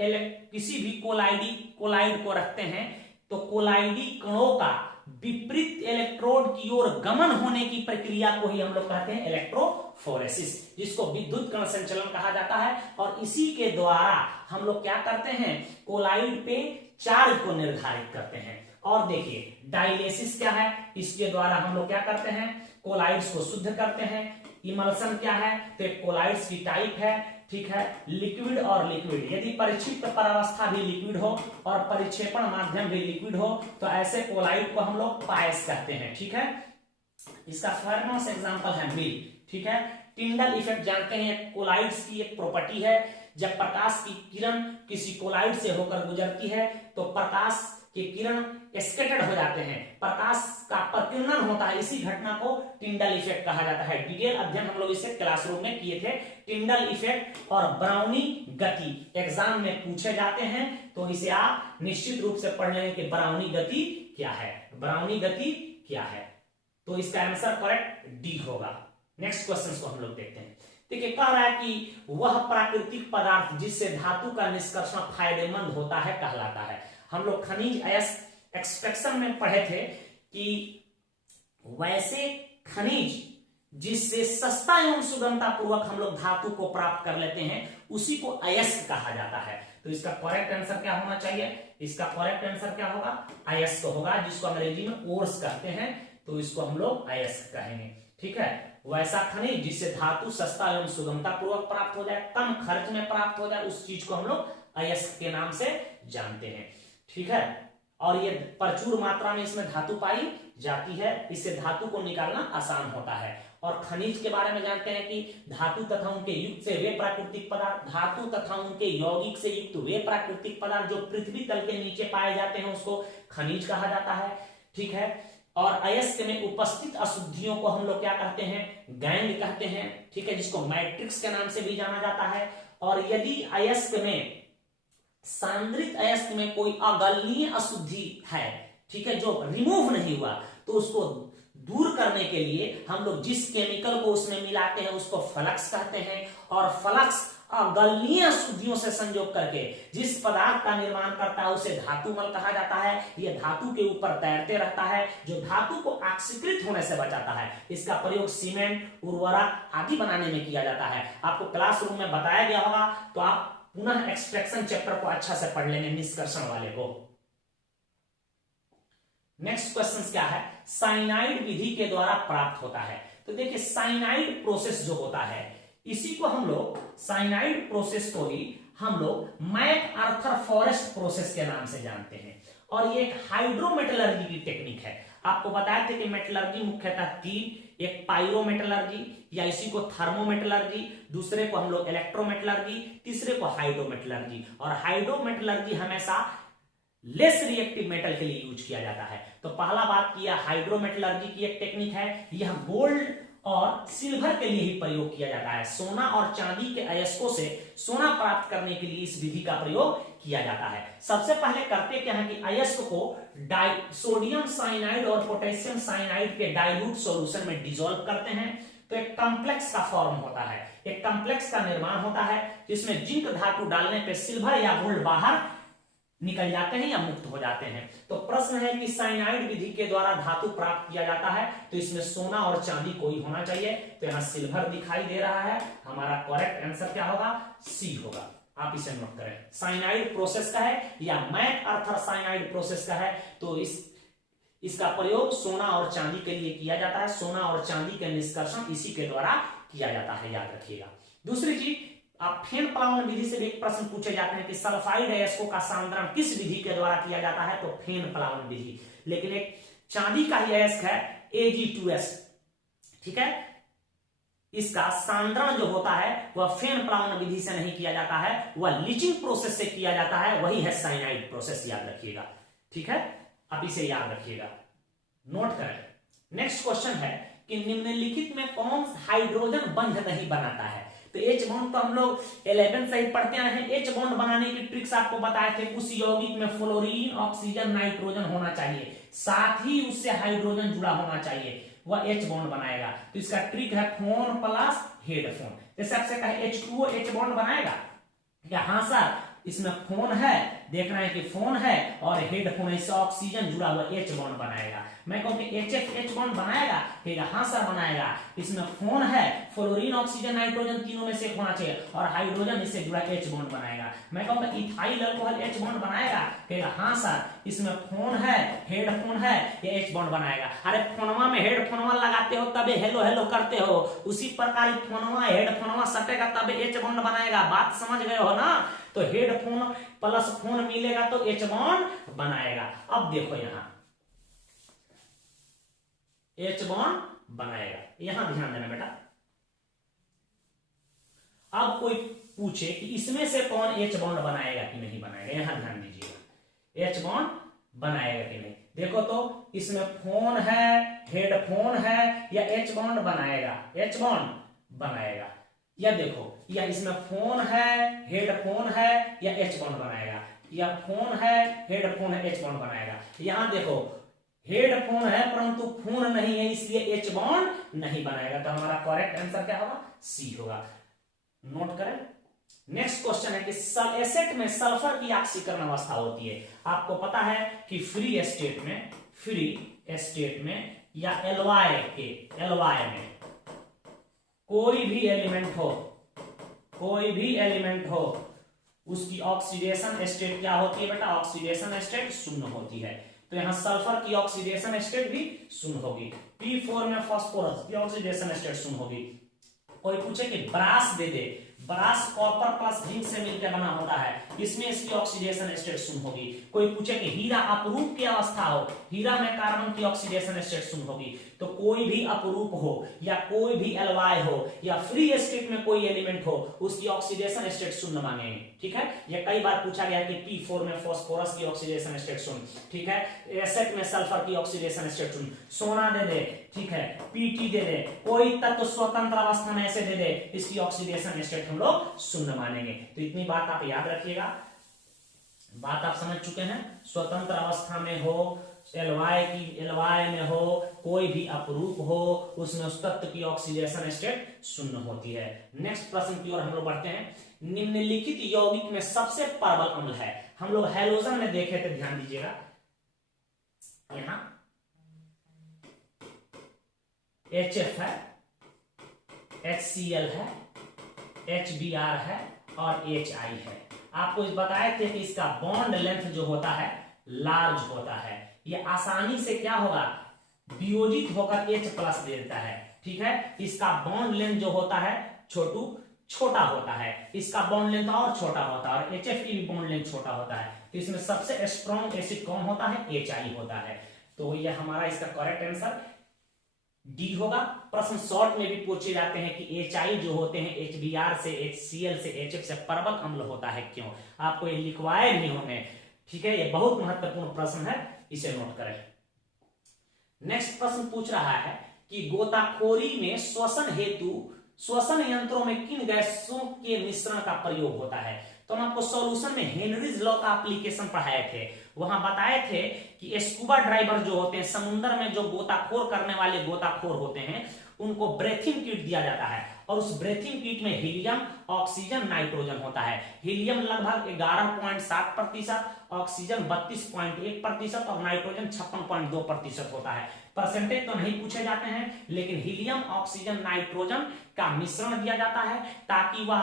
किसी भी कोलाइड को रखते हैं, तो कोलाइडी कणों का विपरीत इलेक्ट्रोड की ओर गमन होने की प्रक्रिया को ही हम लोग कहते हैं इलेक्ट्रोफोरेसिस, जिसको विद्युत कण संचलन कहा जाता है। और इसी के द्वारा हम लोग क्या करते हैं, कोलाइड पे चार्ज को निर्धारित करते हैं। और देखिए डायलिसिस क्या है, इसके द्वारा हम लोग क्या करते हैं, कोलाइड्स को शुद्ध करते हैं। इमल्सन क्या है, तो कोलाइड्स की टाइप है, ठीक है। लिक्विड और लिक्विड, यदि परिक्षिप्त परावस्था भी लिक्विड हो और परिक्षेपण माध्यम भी लिक्विड हो, तो ऐसे कोलाइड को हम लोग पायस कहते हैं, ठीक है। इसका फेमस एग्जांपल है मिल, ठीक है। टिंडल इफेक्ट जानते हैं, कोलाइड्स की एक प्रॉपर्टी है। जब प्रकाश की किरण किसी कोलाइड से होकर गुजरती है, तो प्रकाश के किरण स्कैटर्ड हो जाते हैं, प्रकाश का प्रकीर्णन होता है। इसी घटना को टिंडल इफेक्ट कहा जाता है। डिटेल अध्ययन हम लोग इसे क्लासरूम में किए थे। टिंडल इफेक्ट और ब्राउनी गति एग्जाम में पूछे जाते हैं, तो इसे आप निश्चित रूप से पढ़ लेंगे कि ब्राउनी गति क्या है, ब्राउनी गति क्या है। तो इसका आंसर करेक्ट डी होगा। नेक्स्ट क्वेश्चन को हम लोग देखते हैं। देखिए कह रहा है कि वह प्राकृतिक पदार्थ जिससे धातु का निष्कर्षण फायदेमंद होता है कहलाता है। हम लोग खनिज एक्सट्रैक्शन में पढ़े थे कि वैसे खनिज जिससे सस्ता एवं सुगमता पूर्वक हम लोग धातु को प्राप्त कर लेते हैं, उसी को अयस्क कहा जाता है। तो इसका करेक्ट आंसर क्या होना चाहिए, इसका करेक्ट आंसर क्या होगा, अयस्क होगा, जिसको अंग्रेजी में ओर्स कहते हैं, तो इसको हम लोग अयस्क कहेंगे, ठीक है। वैसा खनिज जिससे धातु सस्ता एवं सुगमता पूर्वक प्राप्त हो जाए, कम खर्च में प्राप्त हो जाए, उस चीज को हम लोग अयस्क के नाम से जानते हैं, ठीक है। और ये प्रचुर मात्रा में इसमें धातु पाई जाती है, इससे धातु को निकालना आसान होता है। और खनिज के बारे में जानते हैं कि धातु तथा उनके युक्त से वे प्राकृतिक पदार्थ, धातु तथा उनके यौगिक से युक्त वे प्राकृतिक पदार्थ जो पृथ्वी तल के नीचे पाए जाते हैं, उसको खनिज कहा जाता है, ठीक है। और अयस्क में उपस्थित अशुद्धियों को हम लोग क्या कहते हैं, गैंग कहते हैं, ठीक है, जिसको मैट्रिक्स के नाम से भी जाना जाता है। और यदि अयस्क में, सांद्रित अयस्क में कोई अगलनीय अशुद्धि है, ठीक है, जो रिमूव नहीं हुआ, तो उसको दूर करने के लिए हम लोग जिस केमिकल को उसमें मिलाते हैं उसको फ्लक्स कहते हैं। और फ्लक्स अगलनीय शुद्धियों से संयोग करके जिस पदार्थ का निर्माण करता है उसे धातु मल कहा जाता है। यह धातु के ऊपर तैरते रहता है, जो धातु को ऑक्सीकृत होने से बचाता है। इसका प्रयोग सीमेंट, उर्वरक आदि बनाने में किया जाता है। आपको क्लासरूम में बताया गया होगा, तो आप पुनः एक्सट्रैक्शन चैप्टर को अच्छा से पढ़ लेंगे, निष्कर्षण वाले को। नेक्स्ट क्वेश्चन क्या है, साइनाइड विधि के द्वारा प्राप्त होता है। तो देखिए साइनाइड प्रोसेस जो होता है, इसी को हम लोग, साइनाइड प्रोसेस को ही हम लोग मैकआर्थर फॉरेस्ट प्रोसेस के नाम से जानते हैं। और ये एक हाइड्रोमेटलर्जी की टेक्निक है। आपको बताए थे कि मेटलर्जी मुख्यतः तीन, एक पायरोमेटलर्जी या इसी को थर्मोमेटलर्जी, दूसरे को हम लोग इलेक्ट्रोमेटलर्जी, तीसरे को हाइड्रोमेटलर्जी। और हाइड्रोमेटलर्जी हमेशा लेस रिएक्टिव मेटल के लिए यूज किया जाता है। तो पहला बात किया, हाइड्रोमेटलर्जी की एक टेक्निक है, यह गोल्ड और सिल्वर के लिए ही प्रयोग किया जाता है। सोना और चांदी के अयस्कों से सोना प्राप्त करने के लिए इस विधि का प्रयोग किया जाता है। सबसे पहले करते क्या है कि अयस्क को सोडियम साइनाइड और पोटेशियम साइनाइड के डाइल्यूट सॉल्यूशन में डिसॉल्व करते हैं, तो एक कॉम्प्लेक्स का फॉर्म होता है, एक कॉम्प्लेक्स का निर्माण होता है, जिसमें जिंक धातु डालने पे सिल्वर या गोल्ड बाहर निकल जाते हैं या मुक्त हो जाते हैं। तो प्रश्न है कि साइनाइड विधि के द्वारा धातु प्राप्त किया जाता है, तो इसमें सोना और चांदी कोई होना चाहिए। तो यहाँ सिल्वर दिखाई दे रहा है, हमारा करेक्ट आंसर क्या होगा, सी होगा। आप इसे नोट करें, साइनाइड प्रोसेस का है या मैकआर्थर साइनाइड प्रोसेस का है, तो इसका प्रयोग सोना और चांदी के लिए किया जाता है। सोना और चांदी के निष्कर्षण इसी के द्वारा किया जाता है, याद रखिएगा। दूसरी चीज, आप फेन प्लावन विधि से भी एक प्रश्न पूछे जाते हैं कि सल्फाइड अयस्कों का सांद्रण किस विधि के द्वारा किया जाता है, तो फेन प्लावन विधि। लेकिन एक चांदी का ही अयस्क है Ag2S, ठीक है, इसका सांद्रण जो होता है वह फेन प्लावन विधि से नहीं किया जाता है, वह लीचिंग प्रोसेस से किया जाता है, वही है साइनाइड प्रोसेस, याद रखिएगा। ठीक है, आप इसे याद रखिएगा, नोट करें। नेक्स्ट क्वेश्चन है कि निम्नलिखित में कौन हाइड्रोजन बंध नहीं बनाता है। तो H बॉन्ड तो हम लोग 11 से ही पढ़ते आए हैं। H बॉन्ड बनाने की ट्रिक्स आपको बताए थे, उस यौगिक में फ्लोरीन, ऑक्सीजन, नाइट्रोजन होना चाहिए, साथ ही उससे हाइड्रोजन जुड़ा होना चाहिए, वह H बॉन्ड बनाएगा। तो इसका ट्रिक है फोन प्लस हेडफोन। जैसे आपसे कहे H2O H बॉन्ड बनाएगा क्या, हाँ सर, इसमें फोन है, देख रहे हैं कि फोन है, और हेडफोन, इससे ऑक्सीजन जुड़ा हुआ H बॉन्ड बनाएगा। मैं कहूं कि HF H बॉन्ड बनाएगा, कहेगा हाँ सर बनाएगा, इसमें फोन है, फ्लोरीन, ऑक्सीजन, नाइट्रोजन तीनों में से होना चाहिए, और हाइड्रोजन इससे जुड़ा H बॉन्ड बनाएगा। मैं कहूंगा इथाइल अल्कोहल H बॉन्ड बनाएगा, कहेगा हाँ सर, इसमें फोन है, हेडफोन है, ये H बॉन्ड बनाएगा। अरे फोनवा में हेडफोनवा लगाते हो तबे हेलो हेलो करते हो, उसी प्रकार फोनवा हेडफोनवा सटेगा तबे H बॉन्ड बनाएगा। बात समझ गए हो ना, तो हेडफोन प्लस फोन मिलेगा तो H बॉन्ड बनाएगा। अब देखो यहां H बॉन्ड बनाएगा, यहां ध्यान देना बेटा। अब कोई पूछे कि इसमें से कौन H बॉन्ड बनाएगा कि नहीं बनाएगा, यहां ध्यान दीजिएगा, H बॉन्ड बनाएगा कि नहीं। देखो तो इसमें फोन है, हेडफोन है, या H बॉन्ड बनाएगा, H बॉन्ड बनाएगा। या देखो, या इसमें फोन है, हेडफोन है, या H बॉन्ड बनाएगा, या फोन है, हेडफोन है, H बॉन्ड बनाएगा। यहां देखो हेडफोन है परंतु फोन नहीं है, इसलिए H बॉन्ड नहीं बनाएगा। तो हमारा करेक्ट आंसर क्या होगा, सी होगा। नोट करें। नेक्स्ट क्वेश्चन है कि एसेट में सल्फर की ऑक्सीकरण अवस्था होती है। आपको पता है कि फ्री स्टेट में या एलवाई में कोई भी एलिमेंट हो, उसकी ऑक्सीडेशन स्टेट क्या होती है बेटा, ऑक्सीडेशन स्टेट शून्य होती है। तो यहां सल्फर की ऑक्सीडेशन स्टेट भी शून्य होगी। P4 में फास्फोरस की ऑक्सीडेशन स्टेट शून्य होगी। कोई पूछे कि ब्रास दे दे, ब्रास कॉपर प्लस जिंक से मिलकर बना होता है, इसमें इसकी ऑक्सीडेशन स्टेट शून्य होगी। कोई पूछे कि हीरा अपरूप की अवस्था हो, हीरा में कार्बन की ऑक्सीडेशन स्टेट शून्य होगी। तो कोई भी अपरूप हो या कोई भी एलवाई हो या फ्री स्टेट में कोई एलिमेंट हो, उसकी ऑक्सीडेशन स्टेट शून्य मांगेंगे। ठीक है, ये कई बार पूछा गया है कि P4 में फास्फोरस की ऑक्सीडेशन स्टेट शून्य, ठीक है, एसेट में सल्फर की ऑक्सीडेशन स्टेट शून्य, सोना दे दे, ठीक है, Pt दे दे, कोई तत्व स्वतंत्र अवस्था में ऐसे दे दे, इसकी ऑक्सीडेशन स्टेट हम लोग शून्य मानेंगे। तो इतनी बात आप याद रखिएगा, बात आप समझ चुके हैं। स्वतंत्र अवस्था में हो, एलवाई में हो, कोई भी अपरूप हो, उसमें उस तत्व की ऑक्सीडेशन स्टेट शून्य होती है। नेक्स्ट प्रश्न की ओर हम लोग बढ़ते हैं निम्नलिखित यौगिक में सबसे प्रबल अम्ल है। हम लोग हैलोजन में देखे थे, ध्यान दीजिएगा, यहां HF है, HCl है, HBr है और HI है। आपको बताए थे कि इसका बॉन्ड लेंथ जो होता है लार्ज होता है, ये आसानी से क्या होगा, वियोजित होकर H+ दे देता है। ठीक है, इसका बॉन्ड लेंथ जो होता है छोटा होता है, इसका बॉन्ड लेंथ और छोटा होता है, और HF की भी बॉन्ड लेंथ छोटा होता है। तो इसमें सबसे स्ट्रॉन्ग एसिड कौन होता है, HI होता है। तो ये हमारा इसका करेक्ट आंसर डी होगा। प्रश्न शॉर्ट में भी पूछे जाते हैं कि HI जो होते हैं HBr से, HCl से, HF से प्रबल अम्ल होता है क्यों, आपको ये लिखवाए भी होंगे। ठीक है, ये बहुत महत्वपूर्ण प्रश्न है, इसे नोट करें। नेक्स्ट प्रश्न पूछ रहा है कि गोताखोरी में श्वसन हेतु श्वसन यंत्रों में किन गैसों के मिश्रण का प्रयोग होता है। तो हम आपको सॉल्यूशन में हेनरीज लॉ का एप्लीकेशन पढ़ाए थे, वहां बताए थे कि स्कूबा ड्राइवर जो होते हैं, समुद्र में जो गोताखोर करने वाले गोताखोर होते हैं, उनको ब्रेथिंग किट दिया जाता है, और उस ब्रेथिंग किट में हीलियम, ऑक्सीजन, नाइट्रोजन होता है। हीलियम लगभग 11.7%, ऑक्सीजन 32.1% और नाइट्रोजन 56.2% होता है। परसेंटेज तो नहीं पूछे जाते हैं, लेकिन हीलियम, ऑक्सीजन, नाइट्रोजन का मिश्रण दिया जाता है ताकि वह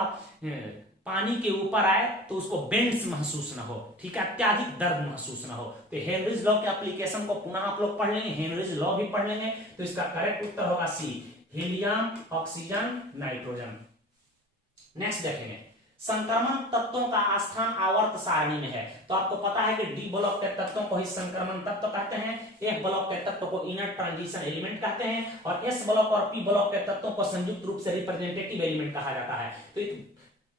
पानी के ऊपर आए तो उसको बेंड्स महसूस ना हो, ठीक है, अत्यधिक दर्द महसूस ना हो। तो हेनरीज लॉ के एप्लीकेशन को पुनः आप लोग पढ़ लेंगे, हेनरीज लॉ भी पढ़ लेंगे। तो इसका करेक्ट उत्तर होगा सी, हीलियम, ऑक्सीजन, नाइट्रोजन। नेक्स्ट देखेंगे, संक्रमण तत्वों का स्थान आवर्त सारणी में है। तो आपको पता है कि डी ब्लॉक के तत्वों को ही संक्रमण तत्व कहते हैं, एफ ब्लॉक के तत्व को इनर ट्रांजिशन एलिमेंट कहते हैं, और एस ब्लॉक और पी ब्लॉक के तत्वों को संयुक्त रूप से रिप्रेजेंटेटिव एलिमेंट कहा जाता है। तो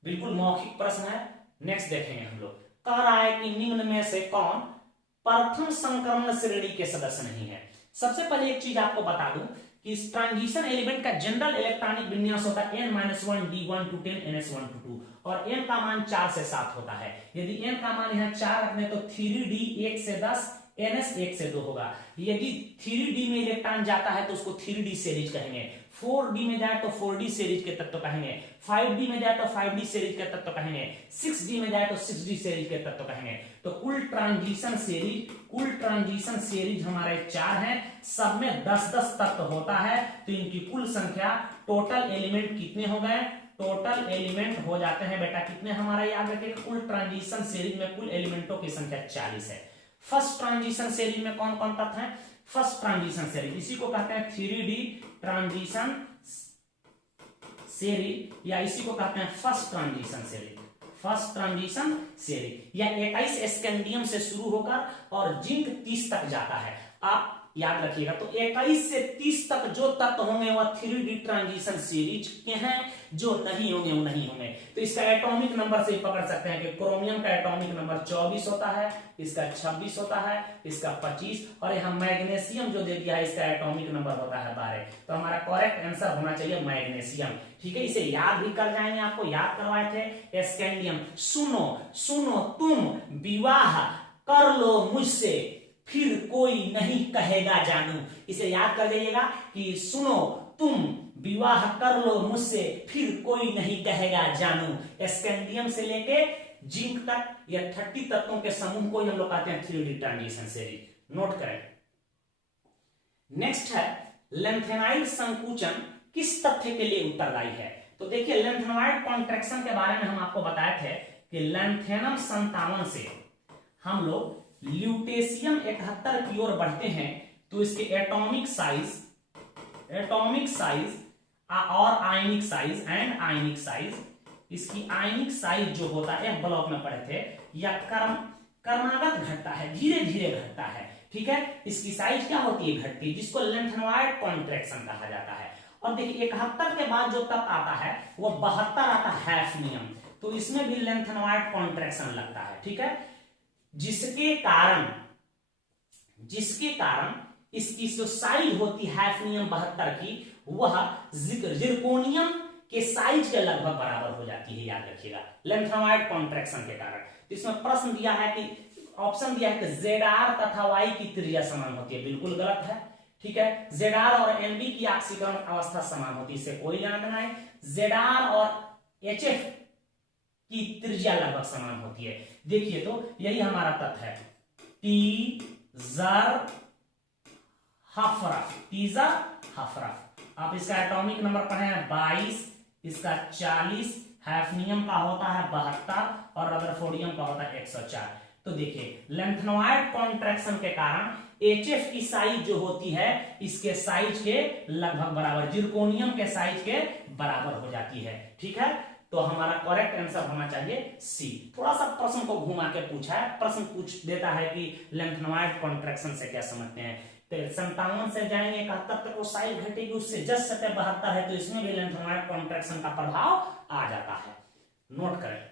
बिल्कुल मौखिक प्रश्न है। नेक्स्ट देखेंगे हम लोग, कह रहा है कि निम्न में से कौन प्रथम संक्रमण श्रेणी के सदस्य नहीं है। सबसे पहले एक चीज आपको बता दूं कि इस ट्रांजिशन एलिमेंट का जनरल इलेक्ट्रॉनिक विन्यास होता है n-1 d1 to 10 ns1 to 2, और n का मान 4 से 7 होता है। यदि n का मान यहाँ 4 रखने तो 3d 1 से 10, ns 1 से 2 होगा। यदि 3d में इलेक्ट्रॉन जाता है तो उसको 3d सीरीज कहेंगे, 4d में जाए तो 4d सीरीज के तत्व कहेंगे, 5d में जाए तो 5d सीरीज के तत्व कहेंगे, 6d में जाए तो 6d सीरीज के तत्व कहेंगे। तो कुल ट्रांजिशन सीरीज हमारे 4 हैं, सब में 10-10 तत्व होता है। तो इनकी कुल संख्या, टोटल एलिमेंट कितने हो गए, टोटल एलिमेंट हो जाते हैं बेटा कितने, हमारा याद रखिएगा, कुल ट्रांजिशन सीरीज में कुल एलिमेंटों की संख्या 40 है। फर्स्ट ट्रांजिशन सीरीज में कौन कौन तत्व हैं, फर्स्ट ट्रांजिशन सीरीज, इसी को कहते हैं 3d ट्रांजिशन सीरीज, या इसी को कहते हैं first transition series, first transition series. या 21 स्कैंडियम से शुरू होकर और जिंक 30 तक जाता है। आप याद रखिएगा, तो 21 से 30 तक जो तत्व होंगे वह 3d ट्रांजिशन सीरीज के हैं, जो नहीं होंगे वो नहीं होंगे। तो इसका एटॉमिक नंबर से पकड़ सकते हैं कि क्रोमियम का एटॉमिक नंबर 24 होता है, इसका 26 होता है, इसका 25, और यहाँ मैग्नीशियम जो दे दिया है इसका एटॉमिक नंबर होता है 12। तो हमारा करेक्ट आंसर होना चाहिए मैग्नीशियम। ठीक है, इसे याद भी कर जाएंगे, आपको याद करवाए थे। स्कैंडियम, सुनो सुनो तुम विवाह कर लो मुझसे, फिर कोई नहीं कहेगा जानू। इसे याद कर जाइएगा कि सुनो तुम विवाह कर लो मुझसे, फिर कोई नहीं कहेगा जानू। स्कैंडियम से लेके जिंक तक या 30 तत्वों के समूह को हम लोग कहते हैं 3d ट्रांजिशन सीरीज। नोट करें। नेक्स्ट है, लेंथेनाइड संकुचन किस तथ्य के लिए उत्तरदायी है। तो देखिए, लेंथेनॉइड कॉन्ट्रैक्शन के बारे में हम आपको बताए थे कि लेंथेनम 57 से हम लोग ल्यूटेशियम 71 की ओर बढ़ते हैं तो इसके एटॉमिक साइज और आयनिक साइज, इसकी आयनिक साइज जो होता है, ब्लॉक में पढ़े थे, या क्रमागत घटता है, धीरे धीरे घटता है। ठीक है, इसकी साइज क्या होती है, घटती है, जिसको लेंथेनॉइड कॉन्ट्रैक्शन कहा जाता है। और देखिए 71 के बाद जो तत्व आता है वो 72 आता है, हैफनियम। तो इसमें भी लेंथेनॉइड कॉन्ट्रैक्शन लगता है। ठीक है, जिसके कारण इसकी जो साइज होती है हैफनियम 72 की, वह जिरकोनियम के साइज के लगभग बराबर हो जाती है। याद रखिएगा, लेंथेनॉइड कॉन्ट्रैक्शन के कारण। तो इसमें प्रश्न दिया है कि ऑप्शन दिया है कि ZR तथा Y की त्रिज्या समान होती है, बिल्कुल गलत है। ठीक है, ZR और NB की ऑक्सीकरण अवस्था समान होती है, इससे कोई लेना देना है। ZR और HF की त्रिज्या लगभग समान होती है। देखिए तो यही हमारा तथ्य है, टी जर हफरफ, टीजर हफरफ। आप इसका एटॉमिक नंबर पढ़े हैं 22, इसका 40, हैफनियम का होता है 72 और रदरफोर्डियम का होता है 104। तो देखिए लेंथनोइड कॉन्ट्रैक्शन के कारण HF की साइज जो होती है इसके साइज के लगभग बराबर, जिरकोनियम के साइज के बराबर हो जाती है। ठीक है, तो हमारा करेक्ट आंसर होना चाहिए सी। थोड़ा सा प्रश्न को घुमा के पूछा है, प्रश्न पूछ देता है कि लेंथनोइड कॉन्ट्रैक्शन से क्या समझते हैं। तो 57 से जाएंगे 71 तक वो साइज घटेगी, उससे जस्ट सतह 72 है, तो इसमें भी लेंथनोइड कॉन्ट्रैक्शन का प्रभाव आ जाता है। नोट करें।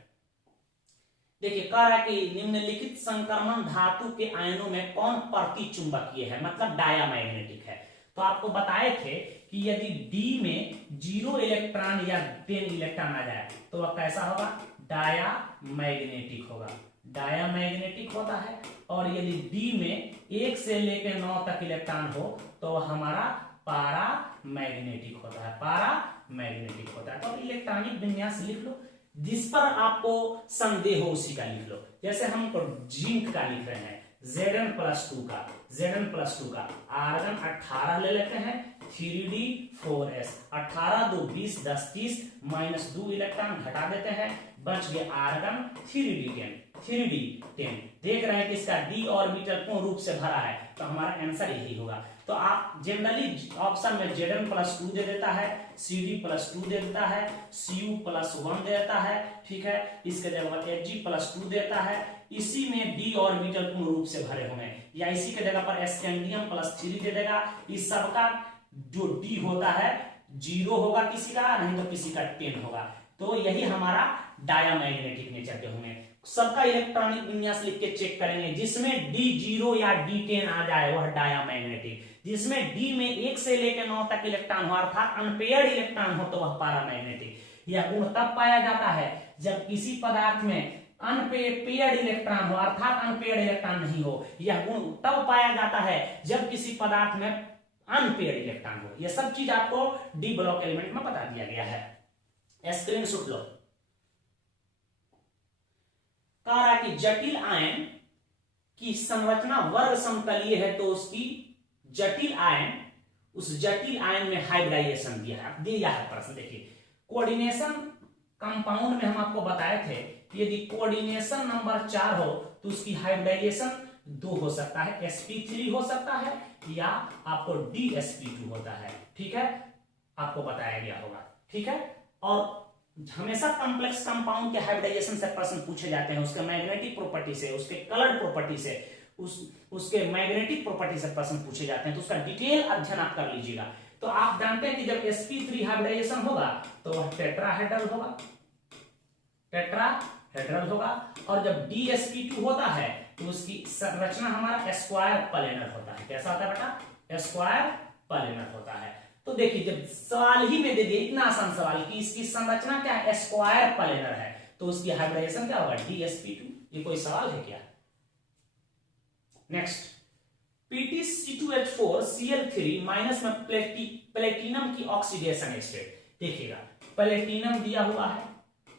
देखिए कह रहा है कि निम्नलिखित संक्रमण धातु के आयनों में कौन प्रतिचुंबकीय है, मतलब डायामैग्नेटिक है। तो आपको बताए थे कि यदि D में 0 इलेक्ट्रॉन या 10 इलेक्ट्रॉन आ जाए तो वह कैसा होगा, डायामैग्नेटिक होगा, डायामैग्नेटिक होता है। और यदि D में 1 से लेकर 9 तक इलेक्ट्रॉन हो तो वह हमारा पारामैग्नेटिक होता है, पारामैग्नेटिक होता है। तो इलेक्ट्रॉनिक विन्यास लिख लो, जिस पर आपको संदेह हो उसी का लिख लो। जैसे हम जिंक का लिख रहे हैं Zn+2 का, Zn+2 का आर्गन 18 ले लेते हैं, 3D4S 18 2 20 10 30 -2 इलेक्ट्रॉन घटा देते हैं, बच गया आर्गन 3D10, 3D10। देख रहे हैं कि इसका d ऑर्बिटल पूर्ण रूप से भरा है, तो हमारा आंसर यही होगा। तो आप जनरली ऑप्शन में Zn+2 दे देता है, Cd+2 दे देता है, Cu+1 दे देता है, ठीक है, इसके जगह Hg+2 देता है। इसी में d ऑर्बिटल पूर्ण रूप से भरे हुए हैं, या इसी के जगह पर स्कैंडियम+3 दे देगा। इस सबका जो d होता है 0 होगा किसी का, नहीं तो किसी का 10 होगा। तो यही हमारा डायामैग्नेटिक नेचर के होंगे। सबका इलेक्ट्रॉनिक विन्यास लिख के चेक करेंगे, जिसमें D 0 या D10 आ जाए वह डायामैग्नेटिक, जिसमें D में 1 से लेकर 9 तक इलेक्ट्रॉन हो अर्थात अनपेयर्ड इलेक्ट्रॉन हो तो वह पारामैग्नेटिक। यह गुण तब पाया जाता है जब किसी पदार्थ में अनपेयर्ड इलेक्ट्रॉन हो अर्थात अनपेयर्ड इलेक्ट्रॉन नहीं हो। यह गुण तब पाया जाता है जब किसी पदार्थ में अनपेयर्ड इलेक्ट्रॉन हो। यह सब चीज आपको डी ब्लॉक एलिमेंट में बता दिया गया है, स्क्रीनशॉट लो। कह रहा है कि जटिल आयन की संरचना वर्ग समतलीय है तो उसकी जटिल आयन, उस जटिल आयन में हाइब्रिडाइजेशन दिया है प्रश्न। देखिए कोऑर्डिनेशन कंपाउंड में हम आपको बताए थे कि यदि कोऑर्डिनेशन नंबर 4 हो तो उसकी हाइब्रिडाइजेशन 2 हो सकता है, sp3 हो सकता है या आपको dsp2 होता है। ठीक है, आपको बताया गया होगा। ठीक है, और हमेशा कॉम्प्लेक्स कंपाउंड के हाइब्रिडाइजेशन से प्रश्न पूछे जाते हैं, उसके मैग्नेटिक प्रॉपर्टी से, उसके कलर प्रॉपर्टी से, उसके मैग्नेटिक प्रॉपर्टी से प्रश्न पूछे जाते हैं। तो उसका डिटेल अध्ययन आप कर लीजिएगा। तो आप जानते हैं कि जब sp3 हाइब्रिडाइजेशन होगा तो वह टेट्राहेड्रल होगा, टेट्राहेड्रल होगा। और जब dsp2 होता है तो उसकी संरचना हमारा स्क्वायर प्लेनर होता है। कैसा होता है बेटा, स्क्वायर प्लेनर होता है। तो देखिए जब सवाल ही में दे दिए इतना आसान सवाल कि इसकी संरचना क्या है, स्क्वायर प्लेनर है, तो उसकी हाइब्रिडाइजेशन क्या होगा, dsp2। ये कोई सवाल है क्या? नेक्स्ट, PtC2H4Cl3 माइनस में प्लेटिनम की ऑक्सीडेशन स्टेट। देखिएगा प्लेटिनम दिया हुआ है,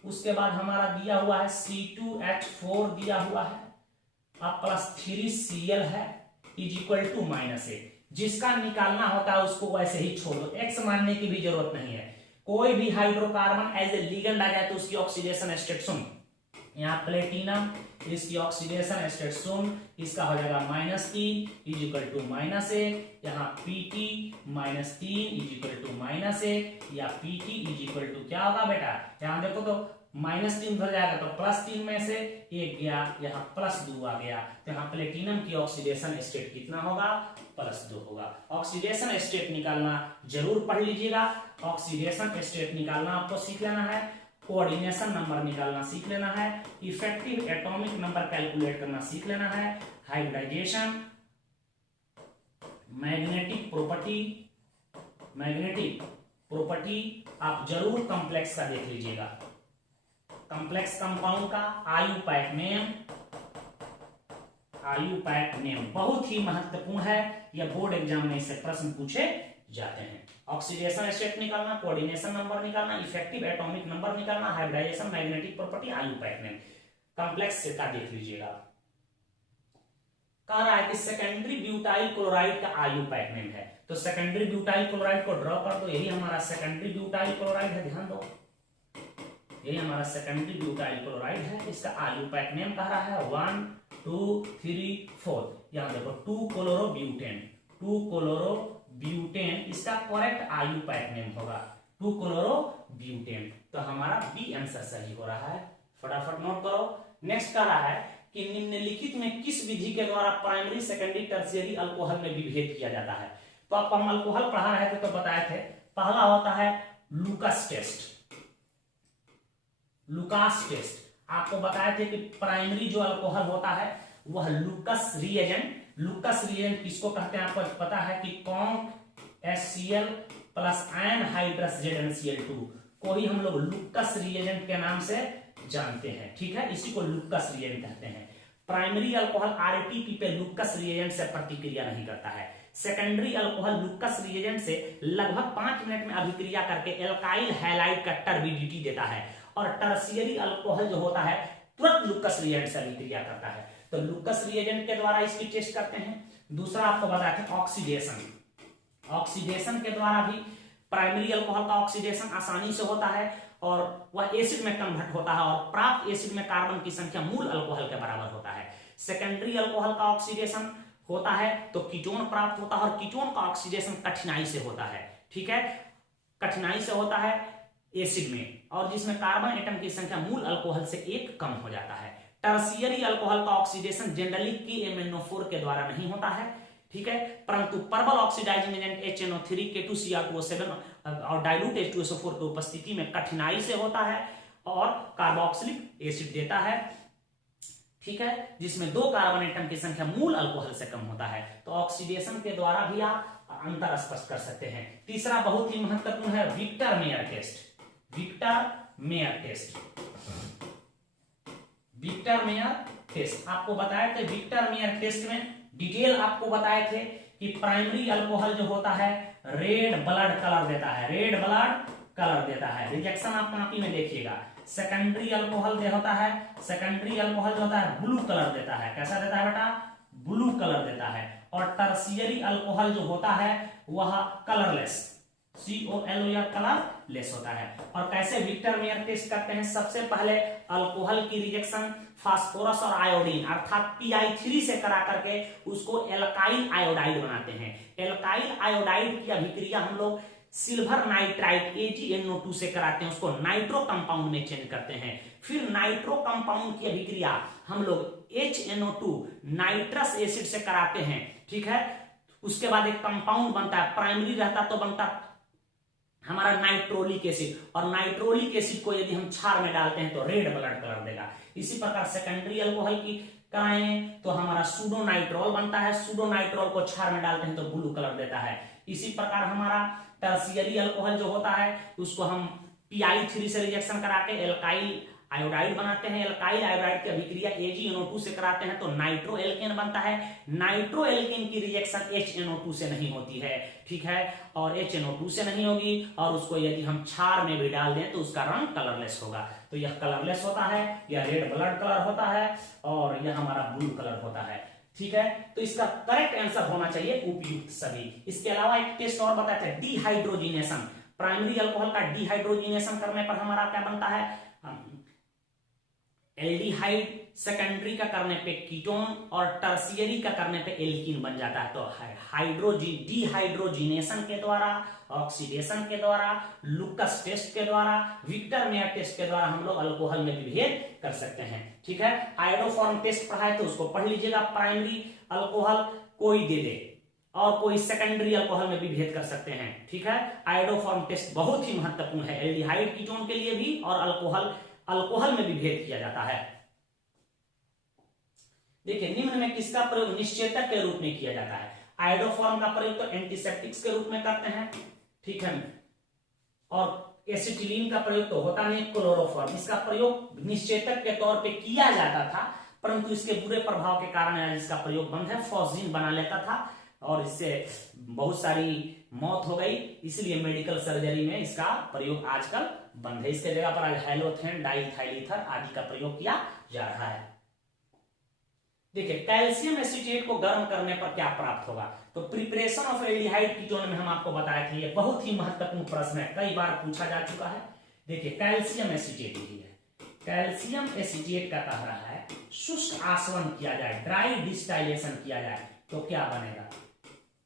उसके बाद हमारा दिया हुआ है C2H4 दिया हुआ है, अब +3Cl है इज इक्वल टू -8। जिसका निकालना होता है उसको वैसे ही छोड़ दो, x मानने की भी जरूरत नहीं है। कोई भी हाइड्रोकार्बन एज ए लिगेंड आ जाए तो उसकी ऑक्सीडेशन स्टेट सुन, यहाँ प्लेटिनम, इसकी ऑक्सीडेशन स्टेट सुन, इसका हो जाएगा -3 इज इक्वल टू -8, यहाँ Pt -3 इज इक्वल टू -8 या Pt इज इक्वल टू क्या होगा बेटा, यहाँ देखो तो -3 भर जाएगा तो +3 में से 1 गया, यहाँ +2 आ गया, तो यहाँ प्लेटिनम की ऑक्सीडेशन स्टेट कितना होगा, +2 होगा। ऑक्सीडेशन स्टेट निकालना जरूर पढ़ लीजिएगा। ऑक्सीडेशन स्टेट निकालना आपको सीख लेना है, कोऑर्डिनेशन नंबर निकालना सीख लेना है, इफेक्टिव एटॉमिक नंबर कैलकुलेट करना सीख लेना है, हाइब्रिडाइजेशन, मैग्नेटिक प्रॉपर्टी आप जरूर कॉम्प्लेक्स का देख लीजिएगा, कॉम्प्लेक्स कंपाउंड का आयुपैक नेम बहुत ही महत्वपूर्ण है। यह बोर्ड एग्जाम में इससे प्रश्न पूछे जाते हैं। ऑक्सीडेशन स्टेट निकालना, कोऑर्डिनेशन नंबर निकालना, इफेक्टिव एटॉमिक नंबर निकालना, hybridization, magnetic property, IUPAC name. Complex का देख लीजिएगा, कह रहा है कि सेकेंडरी ब्यूटाइल क्लोराइड का आईयूपैक नेम है। तो सेकेंडरी ब्यूटाइल क्लोराइड को ड्रॉ कर दो, यही हमारा सेकेंडरी ब्यूटाइल क्लोराइड है, ध्यान दो, यही हमारा सेकेंडरी ब्यूटाइल क्लोराइड है। इसका आईयूपैक नेम कह रहा है 1 2 3 4। यहां देखो 2 क्लोरोब्यूटेन, 2 क्लोरोब्यूटेन इसका करेक्ट आईयूपैक नेम होगा 2 क्लोरोब्यूटेन। तो हमारा बी आंसर सही हो रहा है, फटाफट नोट करो। नेक्स्ट कह रहा है कि निम्नलिखित में किस विधि के द्वारा प्राइमरी सेकेंडरी टर्शियरी अल्कोहल में विभेद किया जाता है। तो आपको हम अल्कोहल पढ़ा रहे थे तो बताए थे, पहला होता है लुकास टेस्ट। लुकास टेस्ट आपको बताए थे कि प्राइमरी जो अल्कोहल होता है वह लुकास रिएजेंट। लुकास रिएजेंट किसको कहते हैं आपको पता है कि conc HCl plus anhydrous ZnCl2 को ही हम लोग लुकास रिएजेंट के नाम से जानते हैं, ठीक है, इसी को लुकास रिएजेंट कहते हैं। प्राइमरी अल्कोहल आरटीपी पे लुकास रिएजेंट से प्रतिक्रिया नहीं करता है। सेकेंडरी अल्कोहल लुकास रिएजेंट से लगभग 5 मिनट में अभिक्रिया करके एल्काइल हैलाइड का टर्बिडिटी देता है, और टर्शियरी अल्कोहल जो होता है तुरंत लुकास रिएजेंट से अभिक्रिया करता है। तो लुकास रिएजेंट के द्वारा इसकी टेस्ट करते हैं। दूसरा आपको बताया था ऑक्सीडेशन। ऑक्सीडेशन के द्वारा भी प्राइमरी अल्कोहल का ऑक्सीडेशन आसानी से होता है और वह एसिड में कन्वर्ट होता है, और प्राप्त एसिड में कार्बन की संख्या मूल अल्कोहल के बराबर होता है। सेकेंडरी अल्कोहल का ऑक्सीडेशन होता है तो कीटोन प्राप्त होता है, और कीटोन का ऑक्सीडेशन कठिनाई से होता है, ठीक है, कठिनाई से होता है एसिड में, और जिसमें कार्बन एटम की संख्या मूल अल्कोहल से 1 कम हो जाता है। टर्शियरी अल्कोहल का ऑक्सीडेशन जनरली KMnO4 के द्वारा नहीं होता है, ठीक है, परंतु प्रबल ऑक्सीडाइजिंग एजेंट HNO3 K2Cr2O7 और डाइल्यूट H2SO4 की उपस्थिति में कठिनाई से होता है और कार्बोक्सिलिक एसिड देता है, ठीक है, जिसमें 2 कार्बन एटम की संख्या मूल अल्कोहल से कम होता है। तो ऑक्सीडेशन के द्वारा भी आप अंतर स्पष्ट कर सकते हैं। तीसरा बहुत ही महत्वपूर्ण है Victor Meyer test. Victor Meyer test, Victor Meyer test आपको बताए थे। विक्टर मेयर टेस्ट में डिटेल आपको बताए थे कि प्राइमरी अल्कोहल जो होता है रेड ब्लड कलर देता है, रेड ब्लड कलर देता है। रिजेक्शन आप कॉपी में देखिएगा। सेकेंडरी अल्कोहल जो होता है, सेकेंडरी अल्कोहल जो होता है ब्लू कलर देता है। कैसा देता है बेटा? ब्लू कलर देता है। और टर्शियरी अल्कोहल जो होता है वह कलरलेस, COL या कलरलेस होता है। और कैसे विक्टर मेयर टेस्ट करते हैं? सबसे पहले अल्कोहल की रिजेक्शन फास्फोरस और आयोडीन अर्थात PI3 से करा करके उसको एल्काइल आयोडाइड बनाते हैं। एल्काइल आयोडाइड की अभिक्रिया हम लोग सिल्वर नाइट्राइट AgNO2 से कराते हैं, उसको नाइट्रो कंपाउंड में चेंज करते हैं। फिर नाइट्रो कंपाउंड की अभिक्रिया हम लोग HNO2 नाइट्रस एसिड से कराते हैं, ठीक है। उसके बाद एक कंपाउंड बनता है, प्राइमरी रहता तो बनता हमारा नाइट्रोलिक एसिड, और नाइट्रोलिक एसिड को यदि हम क्षार में डालते हैं तो रेड ब्लड कलर देगा। इसी प्रकार सेकेंडरी अल्कोहल की कराएं तो हमारा सूडोनाइट्रोल बनता है, सूडोनाइट्रोल को क्षार में डालते हैं तो ब्लू कलर देता है। इसी प्रकार हमारा टर्शियरी अल्कोहल जो होता है उसको हम PI3 से रिजेक्शन करा के एल्काइल आयोडाइड बनाते हैं। एल्काइल आयोडाइड की अभिक्रिया AgNO2 से कराते हैं तो नाइट्रो एल्केन बनता है। नाइट्रो एल्केन की रिजेक्शन HNO2 से नहीं होती है, ठीक है, और HNO2 से नहीं होगी, और उसको यदि हम क्षार में भी डाल दें तो उसका रंग कलरलेस होगा। तो यह कलरलेस होता है, यह रेड ब्लड कलर होता है, और यह हमारा ब्लू कलर होता है, ठीक है। तो इसका करेक्ट आंसर होना चाहिए उपयुक्त सभी। इसके अलावा एक टेस्ट और बताते हैं डिहाइड्रोजिनेशन। प्राइमरी अल्कोहल का डिहाइड्रोजिनेशन करने पर हमारा क्या बनता है? एल्डिहाइड। सेकेंडरी का करने पे कीटोन और टर्शियरी का करने पे एल्कीन बन जाता है। तो डिहाइड्रोजिनेशन के द्वारा, ऑक्सीडेशन के द्वारा, लुकास टेस्ट के द्वारा, विक्टर मेयर टेस्ट के द्वारा हम लोग अल्कोहल में विभेद कर सकते हैं, ठीक है। आयोडोफॉर्म टेस्ट पढ़ा है तो उसको पढ़ लीजिएगा। प्राइमरी अल्कोहल कोई दे दे और कोई सेकेंडरी अल्कोहल में विभेद कर सकते हैं, ठीक है। आयोडोफॉर्म टेस्ट बहुत ही महत्वपूर्ण है एल्डिहाइड कीटोन के लिए भी, और अल्कोहल में विभेद किया जाता है। देखिए निम्न में किसका प्रयोग निश्चेतक के रूप में किया जाता है? आयोडोफॉर्म का प्रयोग तो एंटीसेप्टिक्स के रूप में करते हैं, ठीक है, और एसिटिलीन का प्रयोग तो होता नहीं। क्लोरोफॉर्म इसका प्रयोग निश्चेतक के तौर पे किया जाता था, परंतु इसके बुरे प्रभाव के कारण इसका प्रयोग बंद है। फॉस्जीन बना लेता था और इससे बहुत सारी मौत हो गई, इसलिए मेडिकल सर्जरी में इसका प्रयोग आजकल बंद है। इसके जगह पर आज हैलोथेन, डाइथाइल ईथर आदि का प्रयोग किया जा रहा है। देखिए कैल्शियम एसिटेट को गर्म करने पर क्या प्राप्त होगा, तो प्रिपरेशन ऑफ एल्डिहाइड कीटोन में हम आपको बताए थे, ये बहुत ही महत्वपूर्ण प्रश्न है, कई बार पूछा जा चुका है। देखिए कैल्शियम एसिटेट ही है, कैल्शियम एसिटेट का कह रहा है शुष्क आसवन किया जाए, ड्राई डिस्टाइलेशन किया जाए तो क्या बनेगा।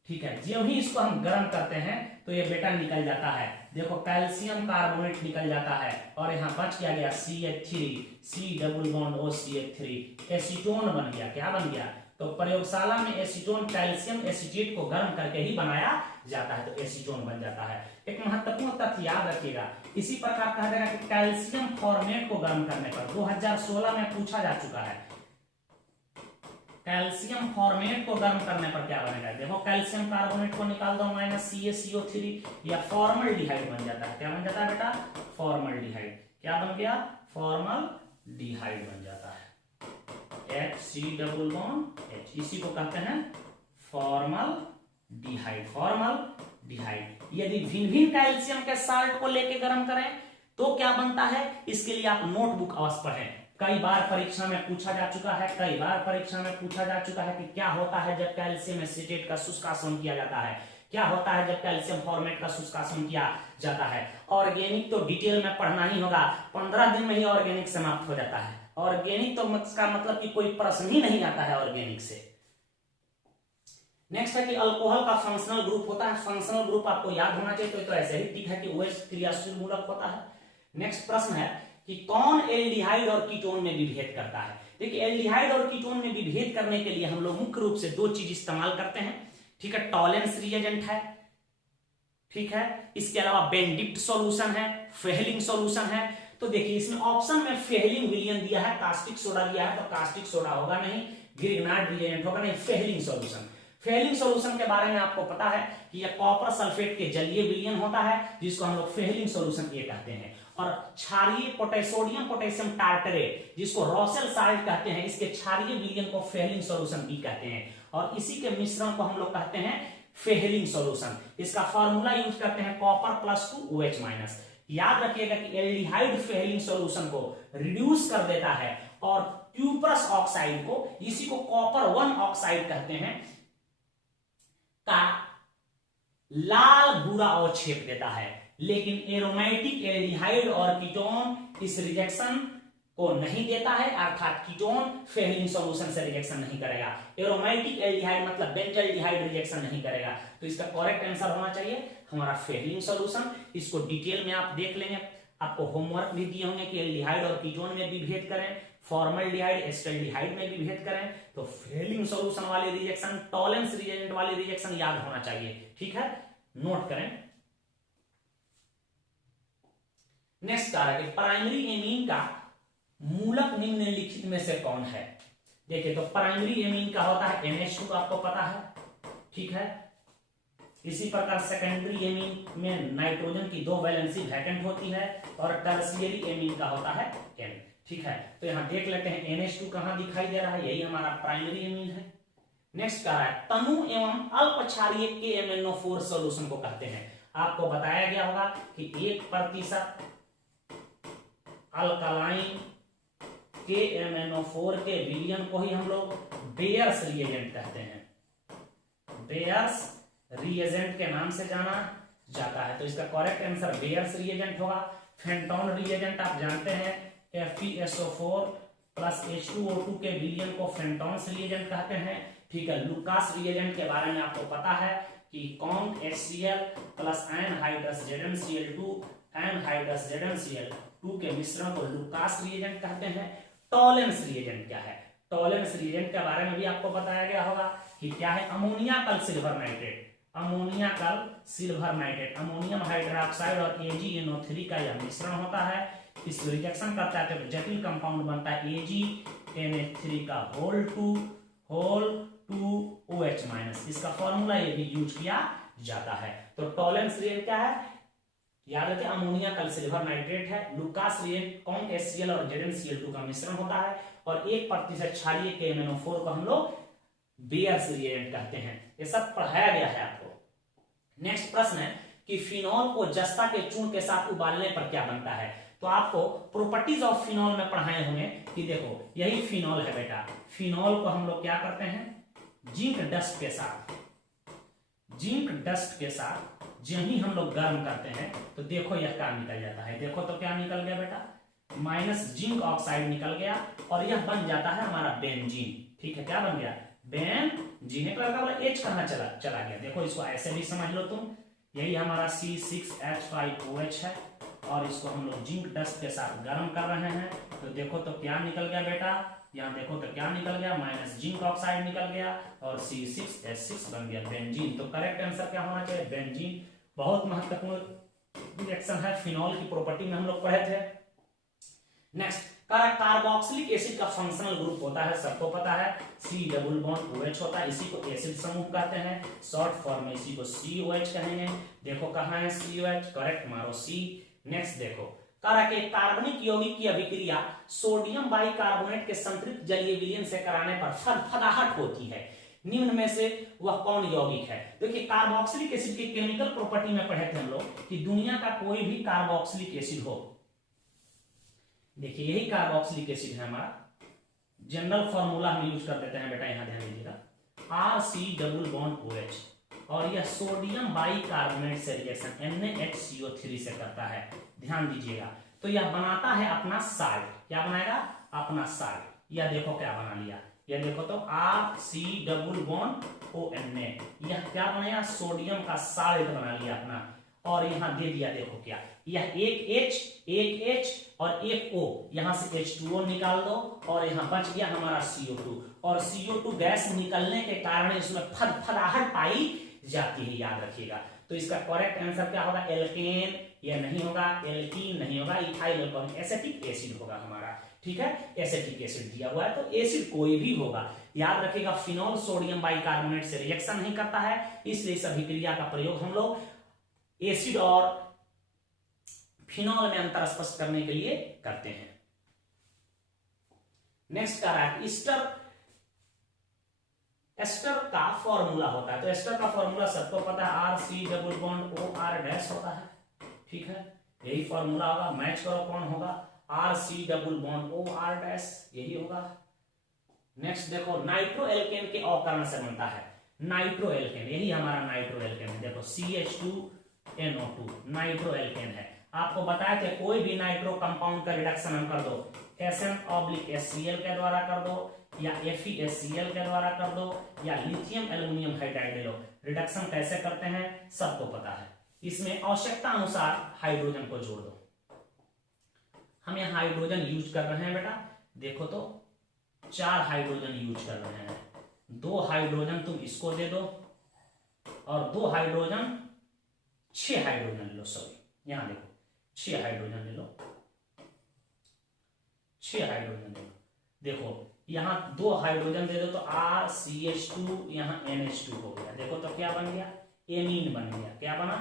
ठीक है, जब ही इसको हम गर्म करते हैं तो ये बेटा निकल जाता है, देखो कैल्शियम कार्बोनेट निकल जाता है और यहाँ बच क्या गया CH3, C double bond O CH3, acetone बन गया। क्या बन गया, तो प्रयोगशाला में एसीटोन कैल्शियम एसिटेट को गर्म करके ही बनाया जाता है, तो एसीटोन बन जाता है। एक महत्वपूर्ण तथ्य याद रखिएगा, इसी प्रकार कहा जाएगा कि कैल्शियम फॉर्मेट को गर्म करने पर 2016 में पूछा जा चुका है, कैल्शियम फॉर्मेट को गर्म करने पर क्या बनेगा। देखो कैल्शियम कार्बोनेट को निकाल दो -CaCO3 या फॉर्मल्डिहाइड बन जाता है। क्या बन जाता है बेटा, फॉर्मल्डिहाइड। क्या बन गया, फॉर्मल्डिहाइड बन जाता है, HC डबल बॉन्ड H, इसी को कहते हैं फॉर्मल्डिहाइड, फॉर्मल्डिहाइड। यदि भिन्न भिन्न कैल्शियम के साल्ट को लेके गर्म करें तो क्या बनता है, इसके लिए आप नोटबुक अवश्य पढ़ें, कई बार परीक्षा में पूछा जा चुका है, कई बार परीक्षा में पूछा जा चुका है कि क्या होता है जब कैल्शियम एसिटेट का शुष्कासन किया जाता है, क्या होता है जब कैल्शियम फॉर्मेट का शुष्कासन किया जाता है। ऑर्गेनिक तो डिटेल में पढ़ना ही होगा, 15 दिन में ही ऑर्गेनिक समाप्त हो जाता है। ऑर्गेनिक तो का मतलब कि कोई प्रश्न ही नहीं आता है ऑर्गेनिक से। नेक्स्ट है कि अल्कोहल का फंक्शनल ग्रुप होता है, फंक्शनल ग्रुप आपको याद होना चाहिए, तो ऐसे ही ठीक है कि OH क्रियाशील मूलक होता है। नेक्स्ट प्रश्न है कि कौन एल्डिहाइड और कीटोन में विभेद करता है। देखिए एल्डिहाइड और कीटोन में विभेद करने के लिए हम लोग मुख्य रूप से दो चीज इस्तेमाल करते हैं। ठीक है, टॉलेंस रिएजेंट है, ठीक है, इसके अलावा बेंडिक्ट सॉल्यूशन है, फेहलिंग सॉल्यूशन है। तो देखिए इसमें ऑप्शन में फेहलिंग विलियन दिया है, कास्टिक सोडा दिया है, तो कास्टिक सोडा होगा नहीं, ग्रिग्नार्ड रिएजेंट होगा नहीं, फेहलिंग सॉल्यूशन। फेहलिंग सॉल्यूशन के बारे में आपको पता है कि यह कॉपर सल्फेट के जलीय विलयन होता है, जिसको हम लोग फेहलिंग सॉल्यूशन ये कहते हैं। और क्षारीय सोडियम पोटेशियम टार्टरेट, जिसको रॉसेल साल्ट कहते हैं, इसके क्षारीय विलयन को फेहलिंग सॉल्यूशन भी कहते हैं, और इसी के मिश्रण को हम लोग कहते हैं फेहलिंग सॉल्यूशन। इसका फार्मूला यूज करते हैं कॉपर +2 OH-। याद रखिएगा कि एल्डिहाइड फेहलिंग सॉल्यूशन को रिड्यूस कर देता है और क्यूप्रस ऑक्साइड को, इसी को कॉपर 1 ऑक्साइड कहते हैं, का लाल भूरा अवक्षेप देता है। लेकिन एरोमेटिक एल्डिहाइड और कीटोन इस रिजेक्शन को नहीं देता है, अर्थात कीटोन फेहलिंग सॉल्यूशन से रिजेक्शन नहीं करेगा, एरोमेटिक एल्डिहाइड मतलब बेंजल्डिहाइड रिजेक्शन नहीं करेगा। तो इसका करेक्ट आंसर होना चाहिए हमारा फेहलिंग सॉल्यूशन। इसको डिटेल में आप देख लेंगे, आपको होमवर्क भी दिए होंगे कि एल्डिहाइड और कीटोन में विभेद करें, फॉर्मल्डिहाइड एस्टल्डिहाइड में विभेद करें, तो फेहलिंग सॉल्यूशन वाली रिजेक्शन, टॉलेंस रिएजेंट वाली रिजेक्शन याद होना चाहिए। ठीक है, नोट करें। नेक्स्ट कारक है प्राइमरी एमीन का मूलक निम्नलिखित में से कौन है। देखिए तो प्राइमरी एमीन का होता है NH2, आपको पता है, ठीक है। इसी प्रकार सेकेंडरी एमीन में नाइट्रोजन की 2 वैलेंसी वैकेंट होती है, और टर्शियरी एमीन का होता है N। ठीक है, तो यहां देख लेते हैं NH2 कहां दिखाई दे रहा है, यही हमारा प्राइमरी एमीन है। नेक्स्ट कह रहा है तनु एवं अल्प क्षारीय KMnO4 सॉल्यूशन को कहते हैं। आपको बताया गया होगा कि 1% अल्कलाइन KMnO4 के विलयन को ही हम लोग बेयर्स रिएजेंट कहते हैं, बेयर्स रिएजेंट के नाम से जाना जाता है। तो इसका करेक्ट आंसर बेयर्स रिएजेंट होगा। फेंटोन रिएजेंट आप जानते हैं, FeSO4 + H2O2 के विलयन को फेंटोन्स रिएजेंट कहते हैं। ठीक है, लुकास रिएजेंट के बारे में आपको पता है कि conc HCl + anhydrous ZnCl2 anhydrous ZnCl2 के मिश्रण को लुकास रिएजेंट कहते हैं। टॉलेंस रिएजेंट क्या है, टॉलेंस रिएजेंट के बारे में भी आपको बताया गया होगा कि क्या है, अमोनिया कल सिल्वर नाइट्रेट, अमोनिया कल सिल्वर नाइट्रेट, अमोनियम हाइड्रोक्साइड और AgNO3 का यह मिश्रण होता है। इस रिजेक्शन करता है तो जटिल कंपाउंड बनता है AgNH3 का होल टू OH-। इसका फॉर्मूला ये भी यूज किया जाता है। तो टॉलेंस रिएजेंट क्या है, याद रखें अमोनिया कल सिल्वर नाइट्रेट है। लुकास रिएजेंट कॉन्क HCl और ZnCl2 का मिश्रण होता है, और 1% क्षारीय KMnO4 को हम लोग बेयर्स रिएजेंट कहते हैं। ये सब पढ़ाया गया है आपको। नेक्स्ट प्रश्न है कि फिनॉल को जस्ता के चूर्ण के साथ उबालने पर क्या बनता है। तो आपको प्रॉपर्टीज ऑफ फिनॉल में पढ़ाए होंगे कि देखो यही फिनॉल है बेटा। फिनॉल को हम लोग क्या करते हैं, जिंक डस्ट के साथ, जिंक डस्ट के साथ जब ही हम लोग गर्म करते हैं तो देखो यह क्या निकल जाता है। देखो तो क्या निकल गया बेटा, माइनस जिंक ऑक्साइड निकल गया और यह बन जाता है हमारा बेंजीन। ठीक है, क्या बन गया, बेंजीन। एच कहां चला गया, देखो इसको ऐसे भी समझ लो तुम, यही हमारा C6H5OH है और इसको हम लोग जिंक डस्ट के साथ गर्म कर रहे हैं। तो देखो तो क्या निकल गया बेटा, यहाँ देखो तो क्या निकल गया, माइनस जिंक ऑक्साइड निकल गया और C6H6 बन गया बेंजीन। तो करेक्ट आंसर क्या होना चाहिए, बेंजीन। बहुत महत्वपूर्ण रिएक्शन है, फिनॉल की प्रॉपर्टी में हम लोग पढ़े थे। नेक्स्ट, कार्बोक्सिलिक एसिड का फंक्शनल ग्रुप होता है, सबको पता है, C डबल बॉन्ड OH होता है, इसी को एसिड समूह कहते हैं। शॉर्ट फॉर्म में इसी को COH कहेंगे। देखो कहां है COH, करेक्ट मारो C। नेक्स्ट देखो, के कार्बनिक यौगिक की अभिक्रिया सोडियम बाइकार्बोनेट के संतृप्त जलीय विलयन से कराने पर फदफदाहट होती है, निम्न में से वह कौन यौगिक है। देखिए कार्बोक्सिलिक एसिड की केमिकल प्रॉपर्टी में पढ़े थे हम लोग कि दुनिया का कोई भी कार्बोक्सिलिक एसिड हो, देखिए यही कार्बोक्सिलिक एसिड है हमारा, जनरल फॉर्मूला हम यूज कर देते हैं बेटा, यहां ध्यान दीजिएगा, RC डबल बॉन्ड OH, और यह सोडियम बाइकार्बोनेट से रिएक्शन NaHCO3 से करता है, ध्यान दीजिएगा। तो यह बनाता है अपना साल्ट, क्या बनाएगा, अपना साल्ट। यह देखो क्या बना लिया, यह देखो तो RC डबल बॉन्ड ONA, यह क्या बनाया, सोडियम का साल्ट बना लिया अपना, और यहां दे दिया देखो क्या, यह एक H और एक O, यहां से H2O निकाल दो और यहां बच गया हमारा CO2, और CO2 गैस निकलने के कारण इसमें फदफदाहट पाई जाती है, याद रखिएगा। तो इसका करेक्ट आंसर क्या होगा, एल्केन, यह नहीं होगा, एल्कीन नहीं होगा, इथाइल अल्कोहलिक एसिटिक एसिड होगा हमारा। ठीक है, एसिटिक एसिड दिया हुआ है तो एसिड कोई भी होगा, याद रखिएगा। फिनॉल सोडियम बाइकार्बोनेट से रिएक्शन नहीं करता है, इसलिए इस अभिक्रिया का प्रयोग हम लोग एसिड और फिनॉल में अंतर स्पष्ट करने के लिए करते हैं। नेक्स्ट का है एस्टर का फॉर्मूला होता है, तो एस्टर का फॉर्मूला सबको पता है, RC डबल बॉन्ड OR- होता है। ठीक है, यही फॉर्मूला होगा, मैच करो कौन होगा, RC डबल बॉन्ड OR-, यही होगा। नेक्स्ट देखो, नाइट्रो एल्केन के अवकरण से बनता है, नाइट्रो एल्केन, यही हमारा नाइट्रो एल्केन है, देखो CH2NO2 नाइट्रो एल्केन है। आपको बताए थे कोई भी नाइट्रो कंपाउंड का रिडक्शन हम कर दो, SN/HCl के द्वारा कर दो, या FeHCl के द्वारा कर दो, या लिथियम एल्युमिनियम हाइड्राइड ले लो, रिडक्शन कैसे करते हैं सबको पता है। इसमें आवश्यकता अनुसार हाइड्रोजन को जोड़ दो, हम यहाँ हाइड्रोजन यूज कर रहे हैं बेटा, देखो तो 4 हाइड्रोजन यूज कर रहे हैं, 2 हाइड्रोजन तुम इसको दे दो और 2 हाइड्रोजन 6 हाइड्रोजन ले लो, सॉरी यहाँ देखो 6 हाइड्रोजन ले लो, 6 हाइड्रोजन ले लो। देखो यहाँ 2 हाइड्रोजन दे दो तो RCH2, यहाँ NH2 हो गया, देखो तो क्या बन गया, एमीन बन गया, क्या बना,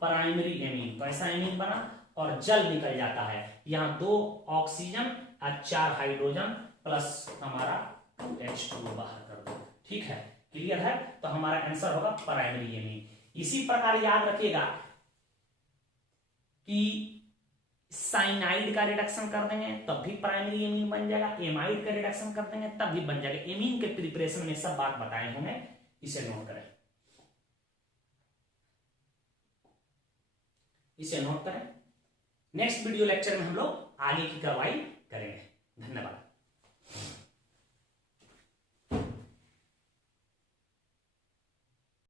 प्राइमरी एमीन। कैसा एमीन बना, और जल निकल जाता है, यहाँ 2 ऑक्सीजन और 4 हाइड्रोजन प्लस हमारा 2H2 बाहर कर दो। ठीक है, क्लियर है, तो हमारा आंसर होगा प्राइमरी एमीन। इसी प्रकार याद रखिएगा कि साइनाइड का रिडक्शन कर देंगे तब भी प्राइमरी एमीन बन जाएगा, एमाइड का रिडक्शन कर देंगे तब भी बन जाएगा। एमीन के प्रिपरेशन में सब बात बताए होंगे, इसे नोट करें, इसे नोट करें। नेक्स्ट वीडियो लेक्चर में हम लोग आगे की कार्रवाई करेंगे। धन्यवाद।